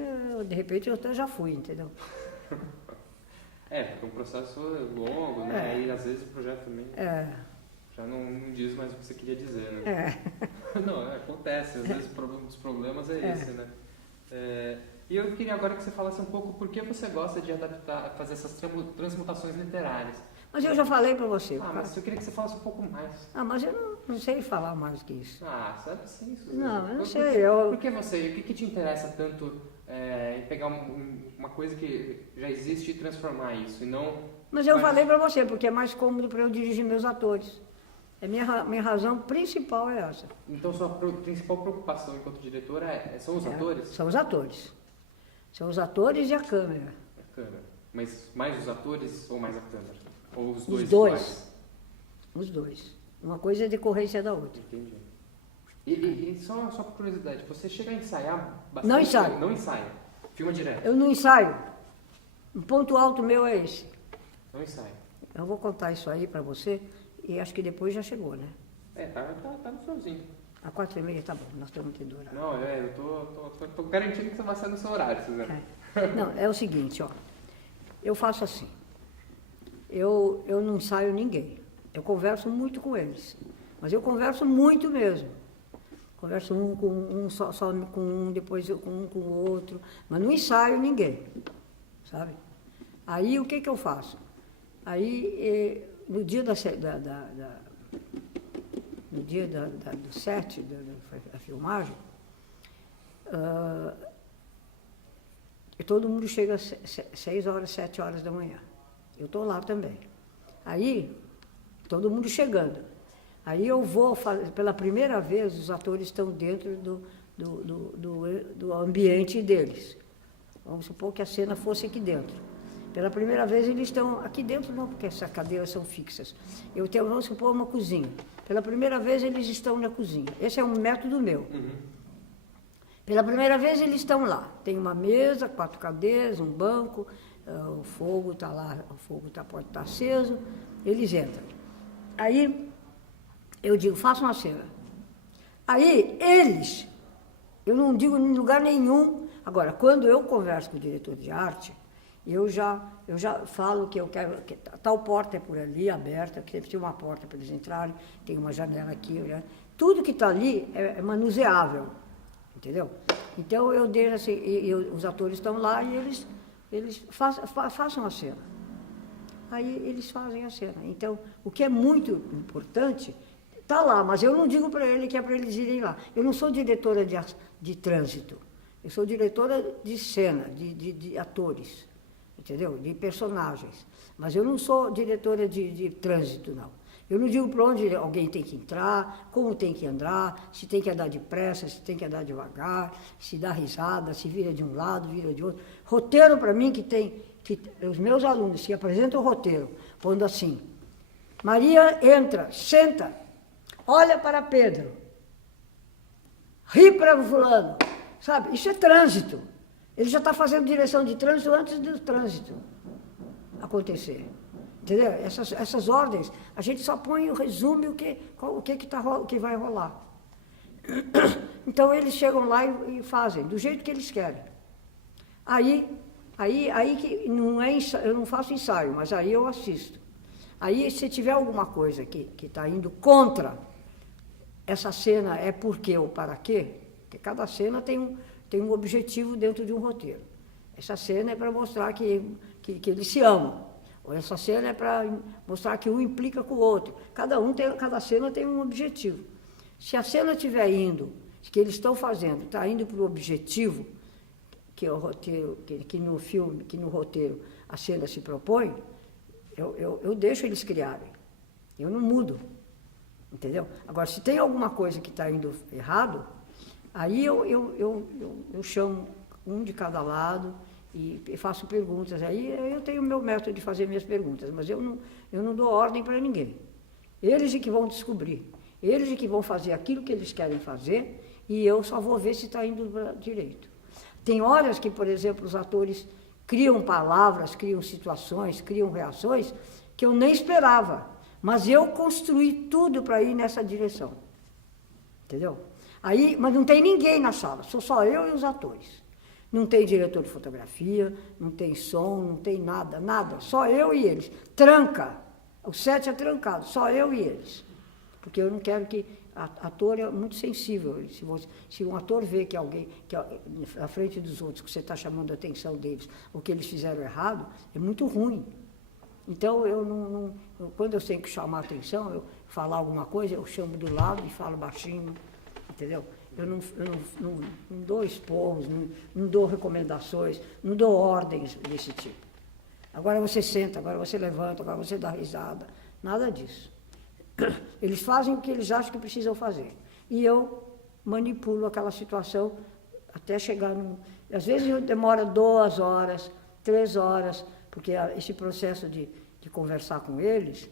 de repente eu até já fui, entendeu? Porque é um processo longo, né? E às vezes o projeto também já não diz mais o que você queria dizer, né? Não, acontece, às vezes um dos problemas é esse, né? E eu queria agora que você falasse um pouco por que você gosta de fazer essas transmutações literárias. Mas eu já falei para você. Mas eu queria que você falasse um pouco mais. Mas eu não sei falar mais que isso. Sabe sim, Suzana. Não, eu não sei. Por que você, o que te interessa tanto em pegar uma coisa que já existe e transformar isso, e não... Mas eu falei para você, porque é mais cômodo para eu dirigir meus atores. Minha razão principal é essa. Então sua principal preocupação enquanto diretora são os atores? São os atores. São os atores e a câmera. A câmera. Mas mais os atores ou mais a câmera? Ou os dois? Os dois. Os dois. Uma coisa é decorrência da outra. Entendi. E só por curiosidade, você chega a ensaiar bastante? Não ensaio. Não ensaia? Filma direto? Eu não ensaio. Um ponto alto meu é esse. Não ensaio. Eu vou contar isso aí para você e acho que depois já chegou, né? Tá no finalzinho. A 4h30 tá bom, nós estamos tendo horário. Não, eu tô garantindo que você vai sair no seu horário, Suzana. Não, é o seguinte, eu faço assim, eu não ensaio ninguém, eu converso muito com eles, mas eu converso muito mesmo. Converso um com um, só com um, depois eu com um com o outro, mas não ensaio ninguém, sabe? Aí o que eu faço? Aí no dia no dia do set, da filmagem, todo mundo chega às 6 horas, 7 horas da manhã. Eu estou lá também. Aí, todo mundo chegando. Aí eu vou fazer, pela primeira vez, os atores estão dentro do ambiente deles. Vamos supor que a cena fosse aqui dentro. Pela primeira vez eles estão aqui dentro, não, porque essas cadeiras são fixas. Vamos supor, uma cozinha. Pela primeira vez eles estão na cozinha. Esse é um método meu. Pela primeira vez eles estão lá. Tem uma mesa, 4 cadeiras, um banco, o fogo está lá, pode estar aceso, eles entram. Aí eu digo, façam uma cena. Aí eles, eu não digo em lugar nenhum. Agora, quando eu converso com o diretor de arte, eu já falo que eu quero, que tal porta é por ali, aberta, que tem uma porta para eles entrarem, tem uma janela aqui, tudo que está ali é manuseável, entendeu? Então eu deixo assim, os atores estão lá e eles façam a cena. Aí eles fazem a cena. Então, o que é muito importante, está lá, mas eu não digo para ele que é para eles irem lá. Eu não sou diretora de trânsito, eu sou diretora de cena, de atores, entendeu? De personagens. Mas eu não sou diretora de trânsito, não. Eu não digo para onde alguém tem que entrar, como tem que andar, se tem que andar depressa, se tem que andar devagar, se dá risada, se vira de um lado, vira de outro. Roteiro, para mim, os meus alunos que apresentam o roteiro, pondo assim, Maria entra, senta, olha para Pedro, ri para fulano, sabe? Isso é trânsito. Ele já está fazendo direção de trânsito antes do trânsito acontecer. Entendeu? Essas ordens, a gente só põe o resumo, o que vai rolar. Então, eles chegam lá e fazem, do jeito que eles querem. Aí que não é ensaio, eu não faço ensaio, mas aí eu assisto. Aí, se tiver alguma coisa que está indo contra essa cena, é por quê ou para quê? Porque cada cena tem um objetivo dentro de um roteiro. Essa cena é para mostrar que eles se amam. Ou essa cena é para mostrar que um implica com o outro. Cada cena tem um objetivo. Se a cena estiver indo, que eles estão fazendo, está indo para o objetivo que é o roteiro, que no filme, que no roteiro a cena se propõe, eu deixo eles criarem. Eu não mudo. Entendeu? Agora, se tem alguma coisa que está indo errado, aí eu chamo um de cada lado e faço perguntas. Aí eu tenho o meu método de fazer minhas perguntas, mas eu não dou ordem para ninguém. Eles é que vão descobrir. Eles é que vão fazer aquilo que eles querem fazer e eu só vou ver se está indo direito. Tem horas que, por exemplo, os atores criam palavras, criam situações, criam reações que eu nem esperava, mas eu construí tudo para ir nessa direção. Entendeu? Mas não tem ninguém na sala, sou só eu e os atores. Não tem diretor de fotografia, não tem som, não tem nada, só eu e eles. Tranca, o set é trancado, só eu e eles. Porque eu não quero que... Ator é muito sensível. Se um ator vê que alguém, na frente dos outros, que você está chamando a atenção deles, ou que eles fizeram errado, é muito ruim. Então, quando eu tenho que chamar a atenção, eu falar alguma coisa, eu chamo do lado e falo baixinho, entendeu? Eu não dou esporros, não dou recomendações, não dou ordens desse tipo. Agora você senta, agora você levanta, agora você dá risada. Nada disso. Eles fazem o que eles acham que precisam fazer. E eu manipulo aquela situação até chegar Às vezes demora 2 horas, 3 horas, porque esse processo de conversar com eles,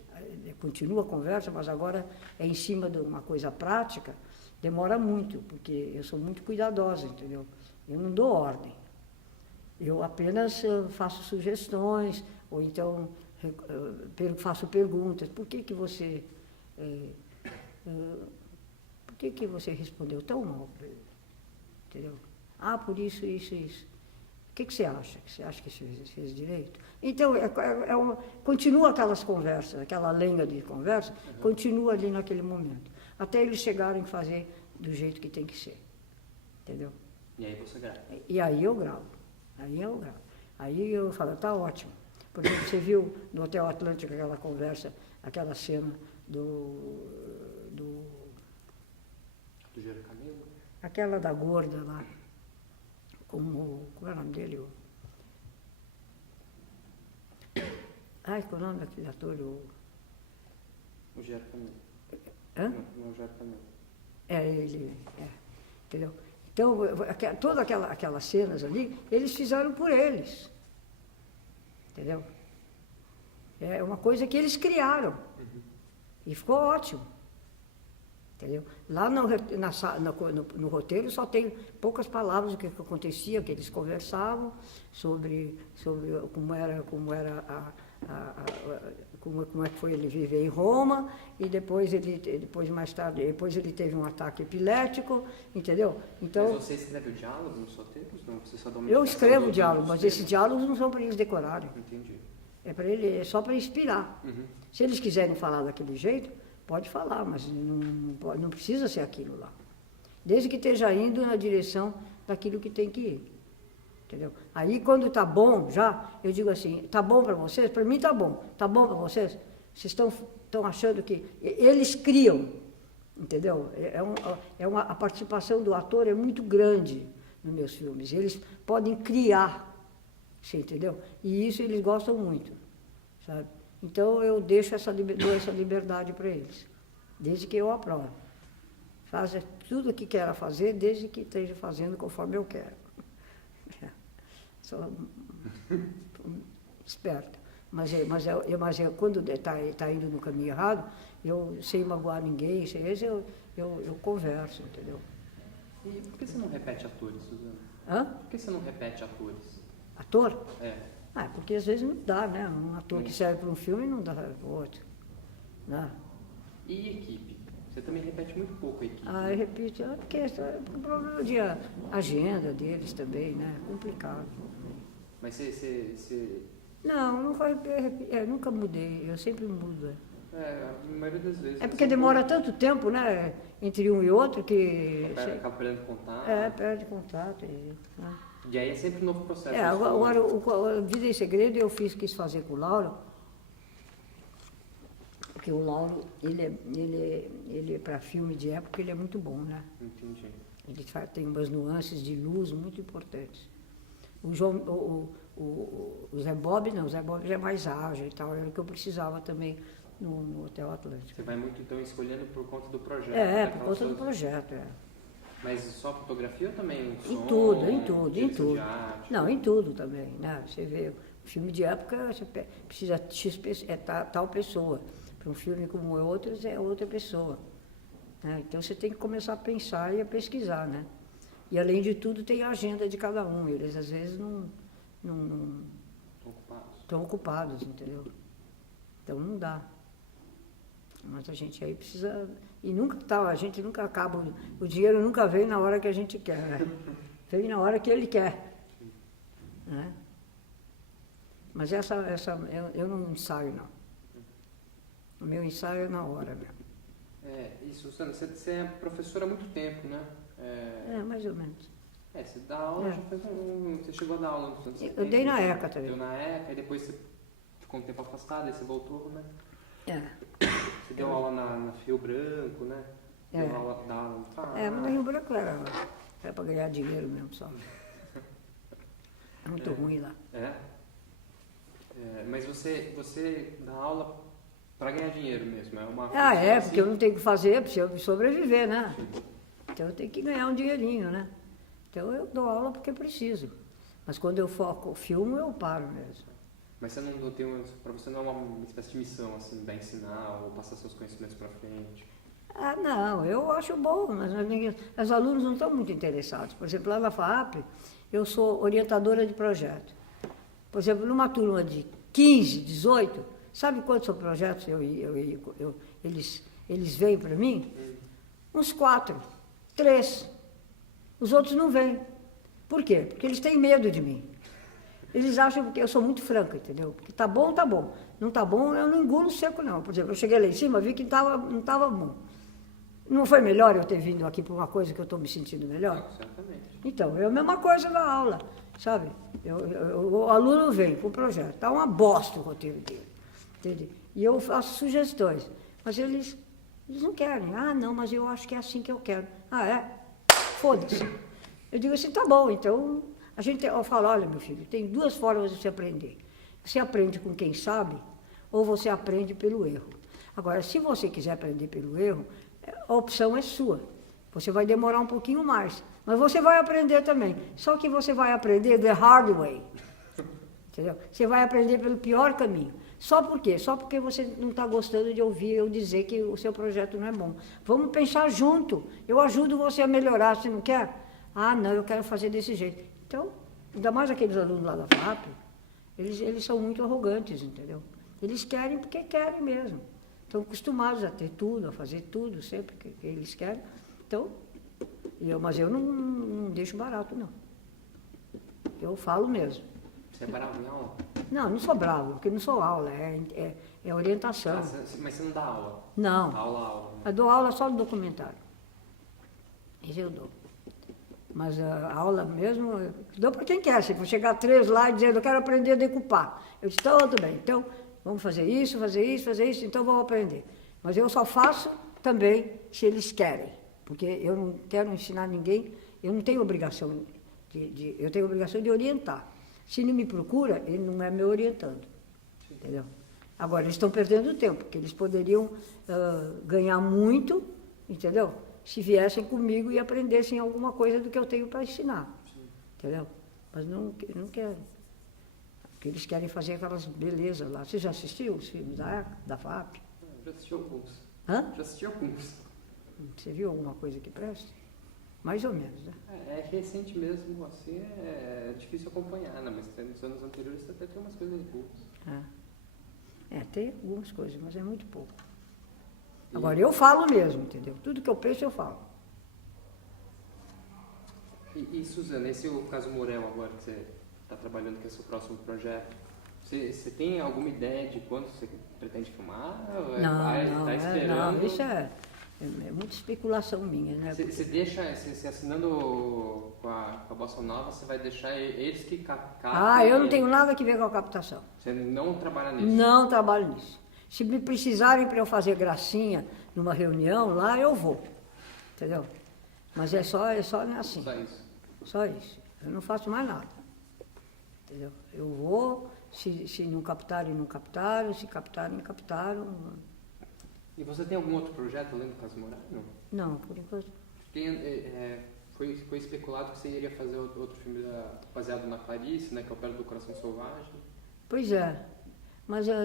continua a conversa, mas agora é em cima de uma coisa prática, demora muito, porque eu sou muito cuidadosa, entendeu? Eu não dou ordem. Eu apenas faço sugestões, ou então faço perguntas. Por que você respondeu tão mal? Entendeu? Por isso, isso, isso. O que você acha? Você acha que fez direito? Então, continua aquelas conversas, aquela lenga de conversa, continua ali naquele momento, até eles chegarem a fazer do jeito que tem que ser. Entendeu? E aí você grava? E aí eu gravo. Aí eu falo, está ótimo. Por exemplo, você viu no Hotel Atlântico aquela conversa, aquela cena do Do Gera Camelo? Aquela da gorda lá. Como é o nome dele? Ai, qual é o nome daquele ator? O Gera Camelo. Hã? Não, o Gera Camelo. Ele. Entendeu? Então, todas aquelas cenas ali, eles fizeram por eles. Entendeu? É uma coisa que eles criaram. Uhum. E ficou ótimo. Entendeu? Lá no roteiro só tem poucas palavras do que acontecia, que eles conversavam sobre como é que foi ele viver em Roma, e depois mais tarde ele teve um ataque epilético, entendeu? Então, mas você escreve o diálogo nos roteiros? Não, você só dá uma eu escrevo do diálogo, mas esses diálogos não são para eles decorarem. Entendi. É só para inspirar. Uhum. Se eles quiserem falar daquele jeito, pode falar, mas não precisa ser aquilo lá. Desde que esteja indo na direção daquilo que tem que ir. Entendeu? Aí, quando está bom já, eu digo assim, está bom para vocês? Para mim está bom. Está bom para vocês? Vocês estão achando que... Eles criam, entendeu? A participação do ator é muito grande nos meus filmes. Eles podem criar, você entendeu? E isso eles gostam muito, sabe? Então, eu dou essa liberdade para eles, desde que eu aprovo. Faça tudo o que queira fazer, desde que esteja fazendo conforme eu quero. Sou esperta. Mas quando está indo no caminho errado, eu, sem magoar ninguém, eu converso, entendeu? E por que você não repete atores, Suzana? Hã? Por que você não repete atores? Ator? É. Porque às vezes não dá, né? Um ator que serve para um filme não dá para o outro. Né? E equipe? Você também repete muito pouco a equipe. Eu repito, porque é um problema de agenda deles também, né? É complicado. Mas você... Não, nunca mudei, eu sempre mudo. A maioria das vezes. É porque demora tanto tempo, né? Entre um e outro que... Acaba perdendo contato. Perde contato. Né? E aí é sempre um novo processo. Agora, o Vida em Segredo eu quis fazer com o Lauro, porque o Lauro, ele para filme de época, ele é muito bom, né? Entendi. Ele tem umas nuances de luz muito importantes. O Zé Bob, não, o Zé Bob já é mais ágil e tal, era o que eu precisava também no Hotel Atlântico. Você vai muito, então, escolhendo por conta do projeto? Por conta do projeto, Mas só fotografia ou também som? Em tudo. Não, em tudo também, né? Você vê, filme de época, você precisa tal pessoa. Para um filme como outros, é outra pessoa. Né? Então, você tem que começar a pensar e a pesquisar, né? E, além de tudo, tem a agenda de cada um. Eles, às vezes, não estão ocupados, entendeu? Então, não dá. Mas a gente aí precisa... E a gente nunca acaba... O dinheiro nunca vem na hora que a gente quer, né? Vem na hora que ele quer. Né? Mas eu não ensaio, não. O meu ensaio é na hora mesmo. Isso, Suzana, você é professora há muito tempo, né? Mais ou menos. Você dá aula, já faz você chegou a dar aula nos anos 70. Eu dei na ECA também. Deu na ECA, e depois você ficou um tempo afastada, aí você voltou, né? Você deu aula na Rio Branco, né? Deu aula mas na Rio Branco era para ganhar dinheiro mesmo só. É muito ruim lá. Mas você dá aula para ganhar dinheiro mesmo? Porque eu não tenho o que fazer, preciso sobreviver, né? Então eu tenho que ganhar um dinheirinho, né? Então eu dou aula porque preciso. Mas quando eu foco o filme, eu paro mesmo. Mas você não tem para você não é uma espécie de missão, assim, de ensinar ou passar seus conhecimentos para frente? Não, eu acho bom, mas os alunos não estão muito interessados. Por exemplo, lá na FAAP, eu sou orientadora de projeto. Por exemplo, numa turma de 15, 18, sabe quantos são projetos eles vêm para mim? Uns 4, 3. Os outros não vêm. Por quê? Porque eles têm medo de mim. Eles acham que eu sou muito franca, entendeu? Porque tá bom, tá bom. Não tá bom, eu não engulo seco, não. Por exemplo, eu cheguei lá em cima, vi que não estava bom. Não foi melhor eu ter vindo aqui por uma coisa que eu estou me sentindo melhor? Certamente. Então, é a mesma coisa na aula, sabe? O aluno vem com o projeto, tá uma bosta o roteiro dele, entende? E eu faço sugestões, mas eles Eles não querem. Ah, não, mas eu acho que é assim que eu quero. Ah, é? Foda-se. Eu digo assim, tá bom, então eu falo, olha, meu filho, tem duas formas de você aprender. Você aprende com quem sabe, ou você aprende pelo erro. Agora, se você quiser aprender pelo erro, a opção é sua. Você vai demorar um pouquinho mais, mas você vai aprender também. Só que você vai aprender the hard way. Entendeu? Você vai aprender pelo pior caminho. Só por quê? Só porque você não está gostando de ouvir eu dizer que o seu projeto não é bom. Vamos pensar junto. Eu ajudo você a melhorar, você não quer? Ah, não, eu quero fazer desse jeito. Então, ainda mais aqueles alunos lá da FAP, eles são muito arrogantes, entendeu? Eles querem porque querem mesmo. Estão acostumados a ter tudo, a fazer tudo, sempre que eles querem. Então, mas eu não deixo barato, não. Eu falo mesmo. Você é bravo em aula? Não, não sou bravo, porque não sou aula, é orientação. Mas você não dá aula? Não. Aula. Eu dou aula só do documentário. Isso eu dou. Mas a aula mesmo, eu dou para quem quer. Se for chegar 3 lá e dizer, eu quero aprender a decupar. Eu disse, tá, tudo bem. Então, vamos fazer isso, então vamos aprender. Mas eu só faço também se eles querem. Porque eu não quero ensinar ninguém, eu não tenho obrigação eu tenho obrigação de orientar. Se não me procura, ele não é me orientando. Entendeu? Agora, eles estão perdendo tempo, porque eles poderiam ganhar muito, entendeu? Se viessem comigo e aprendessem alguma coisa do que eu tenho para ensinar. Entendeu? Mas não querem. Porque eles querem fazer aquelas belezas lá. Você já assistiu os filmes da FAP? Já assisti alguns. Hã? Já assisti alguns. Você viu alguma coisa que preste? Mais ou menos, né? É recente mesmo, assim, é difícil acompanhar, né? Mas nos anos anteriores até tem umas coisas boas. Tem algumas coisas, mas é muito pouco. Agora, eu falo mesmo, entendeu? Tudo que eu penso, eu falo. E Suzana, esse é o caso Morel agora que você está trabalhando, que é o seu próximo projeto. Você tem alguma ideia de quando você pretende filmar? Não, isso é muita especulação minha, né? Você deixa, você assinando com a Bossa Nova, você vai deixar eles que captam? Eu não tenho nada a ver com a captação. Você não trabalha nisso? Não trabalho nisso. Se me precisarem para eu fazer gracinha numa reunião lá, eu vou. Entendeu? Mas é só assim. Só isso? Só isso. Eu não faço mais nada. Entendeu? Eu vou, se não captarem, não captaram, se captarem, captaram. E você tem algum outro projeto além do Caso Morel? Não, por enquanto. Foi especulado que você iria fazer outro filme baseado na Clarice, né, que é o Pelo do Coração Selvagem. Pois é, mas eu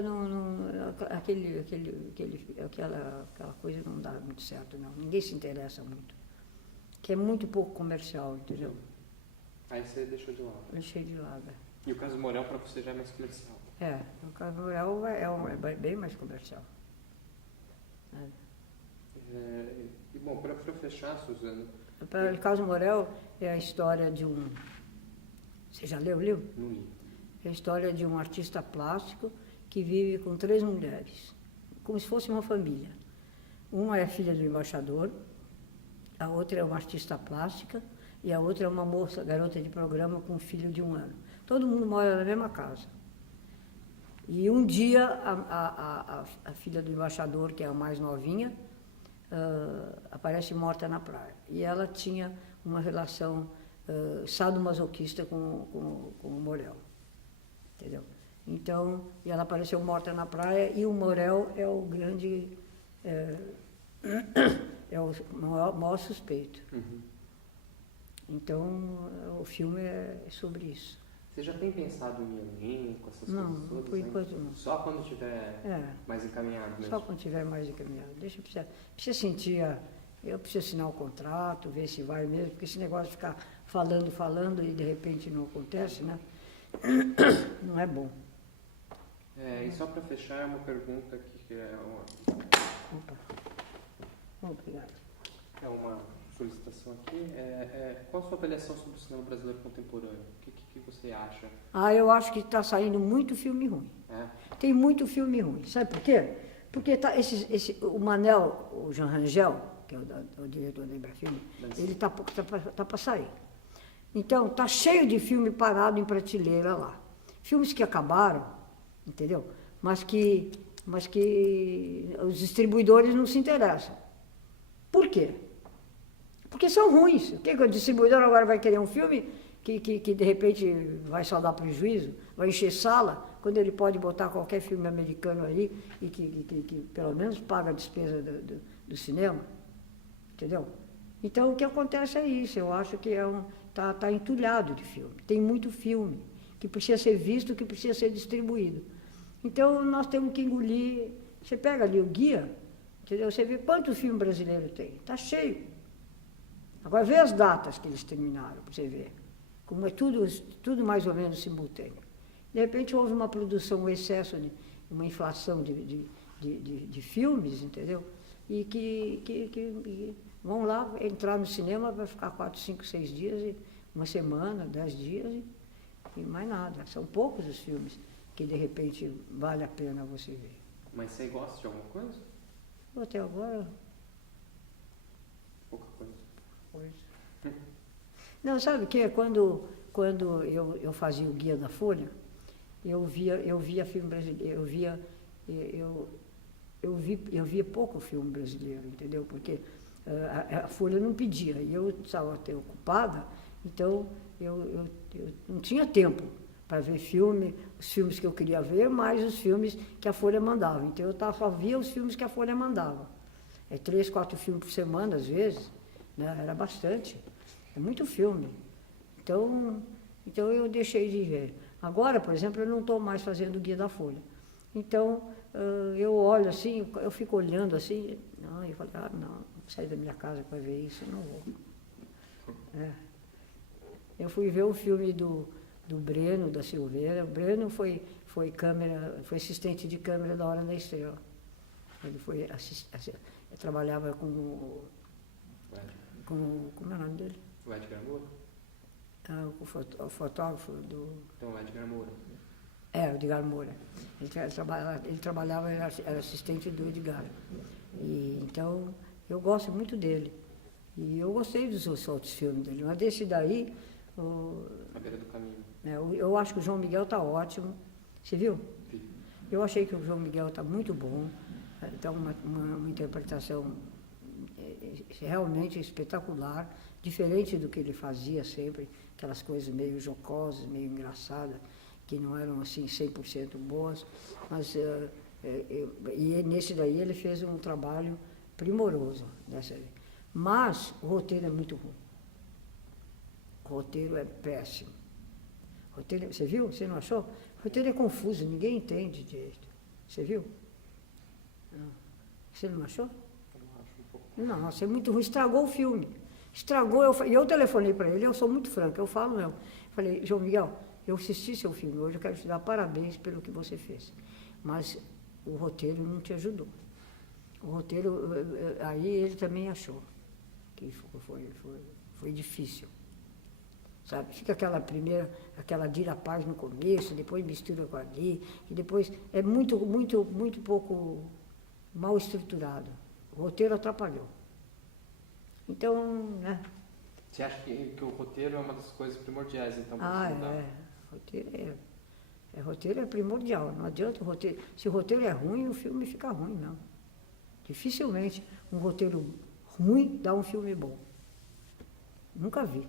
aquela coisa não dá muito certo, não. Ninguém se interessa muito. Que é muito pouco comercial, entendeu? Aí você deixou de lado. Deixei de lado. E o Caso Morel para você já é mais comercial? O Caso Morel é bem mais comercial. E bom, para fechar, Suzana... O Caso Morel é a história de um... Você já leu o livro? Não li. É a história de um artista plástico que vive com 3 mulheres, como se fosse uma família. Uma é filha do embaixador, a outra é uma artista plástica e a outra é uma moça, garota de programa com um filho de 1 ano. Todo mundo mora na mesma casa. E um dia a filha do embaixador, que é a mais novinha, aparece morta na praia. E ela tinha uma relação sadomasoquista com o Morel. Entendeu? Então, e ela apareceu morta na praia e o Morel é o grande... é o maior suspeito. Uhum. Então, o filme é sobre isso. Você já tem pensado em alguém com essas não, coisas todas? Por enquanto não. Só quando estiver mais encaminhado mesmo? Só quando estiver mais encaminhado. Precisa sentir, eu preciso assinar o contrato, ver se vai mesmo, porque esse negócio de ficar falando e de repente não acontece, né? Não é bom. E só para fechar, uma pergunta que é Opa. Obrigado. É uma solicitação aqui. Qual a sua avaliação sobre o cinema brasileiro contemporâneo? O que você acha? Eu acho que está saindo muito filme ruim. Tem muito filme ruim. Sabe por quê? Porque o Manel, o Jean Rangel, que é o diretor da Embrafilme, ele está para sair. Então, está cheio de filme parado em prateleira lá. Filmes que acabaram, entendeu? Mas mas que os distribuidores não se interessam. Por quê? Porque são ruins. O que o distribuidor agora vai querer um filme que de repente vai só dar prejuízo, vai encher sala, quando ele pode botar qualquer filme americano ali e que pelo menos paga a despesa do cinema? Entendeu? Então, o que acontece é isso. Eu acho que tá entulhado de filme. Tem muito filme que precisa ser visto, que precisa ser distribuído. Então, nós temos que engolir. Você pega ali o guia, entendeu? Você vê quantos filmes brasileiros tem. Está cheio. Agora, vê as datas que eles terminaram, para você ver. Como é tudo mais ou menos simultâneo. De repente, houve uma produção, um excesso, uma inflação de filmes, entendeu? E que vão lá entrar no cinema, vai ficar 4, 5, 6 dias, uma semana, 10 dias e mais nada. São poucos os filmes que, de repente, vale a pena você ver. Mas você gosta de alguma coisa? Até agora... Pouca coisa. Não, sabe o que? Quando eu fazia o Guia da Folha, eu via filme brasileiro, eu via pouco filme brasileiro, entendeu? Porque a Folha não pedia, e eu estava até ocupada, então eu não tinha tempo para ver os filmes que eu queria ver, mais os filmes que a Folha mandava. Então eu só via os filmes que a Folha mandava. 3, 4 filmes por semana, às vezes, né? Era bastante. É muito filme. Então eu deixei de ver. Agora, por exemplo, eu não estou mais fazendo o Guia da Folha. Então, eu olho assim, eu fico olhando assim, eu falo, não, vou sair da minha casa para ver isso, não vou. Eu fui ver o filme do Breno, da Silveira. O Breno foi assistente de câmera da Hora da Estrela. Ele foi trabalhava como é o nome dele? O Edgar Moura? O fotógrafo do... Então, o Edgar Moura. O Edgar Moura. Ele trabalhava, era assistente do Edgar. Então, eu gosto muito dele. E eu gostei dos outros filmes dele. Mas desse daí... A Beira do Caminho. Eu acho que o João Miguel está ótimo. Você viu? Sim. Eu achei que o João Miguel está muito bom. Então, uma interpretação realmente espetacular, diferente do que ele fazia sempre, aquelas coisas meio jocosas, meio engraçadas, que não eram assim 100% boas, mas e nesse daí ele fez um trabalho primoroso. Mas o roteiro é muito ruim. O roteiro é péssimo. Você viu? Você não achou? O roteiro é confuso, ninguém entende direito. Você viu? Você não achou? Nossa, é muito ruim, estragou o filme. Estragou, e eu telefonei para ele, eu sou muito franca, eu falo mesmo. Falei, João Miguel, eu assisti seu filme hoje, eu quero te dar parabéns pelo que você fez. Mas o roteiro não te ajudou. O roteiro, aí ele também achou que foi difícil. Sabe? Fica aquela dirapaz no começo, depois mistura com ali, e depois é muito pouco mal estruturado. O roteiro atrapalhou. Então, né? Você acha que o roteiro é uma das coisas primordiais, então, para se mudar? Roteiro é primordial. Não adianta o roteiro. Se o roteiro é ruim, o filme fica ruim, não. Dificilmente um roteiro ruim dá um filme bom. Nunca vi.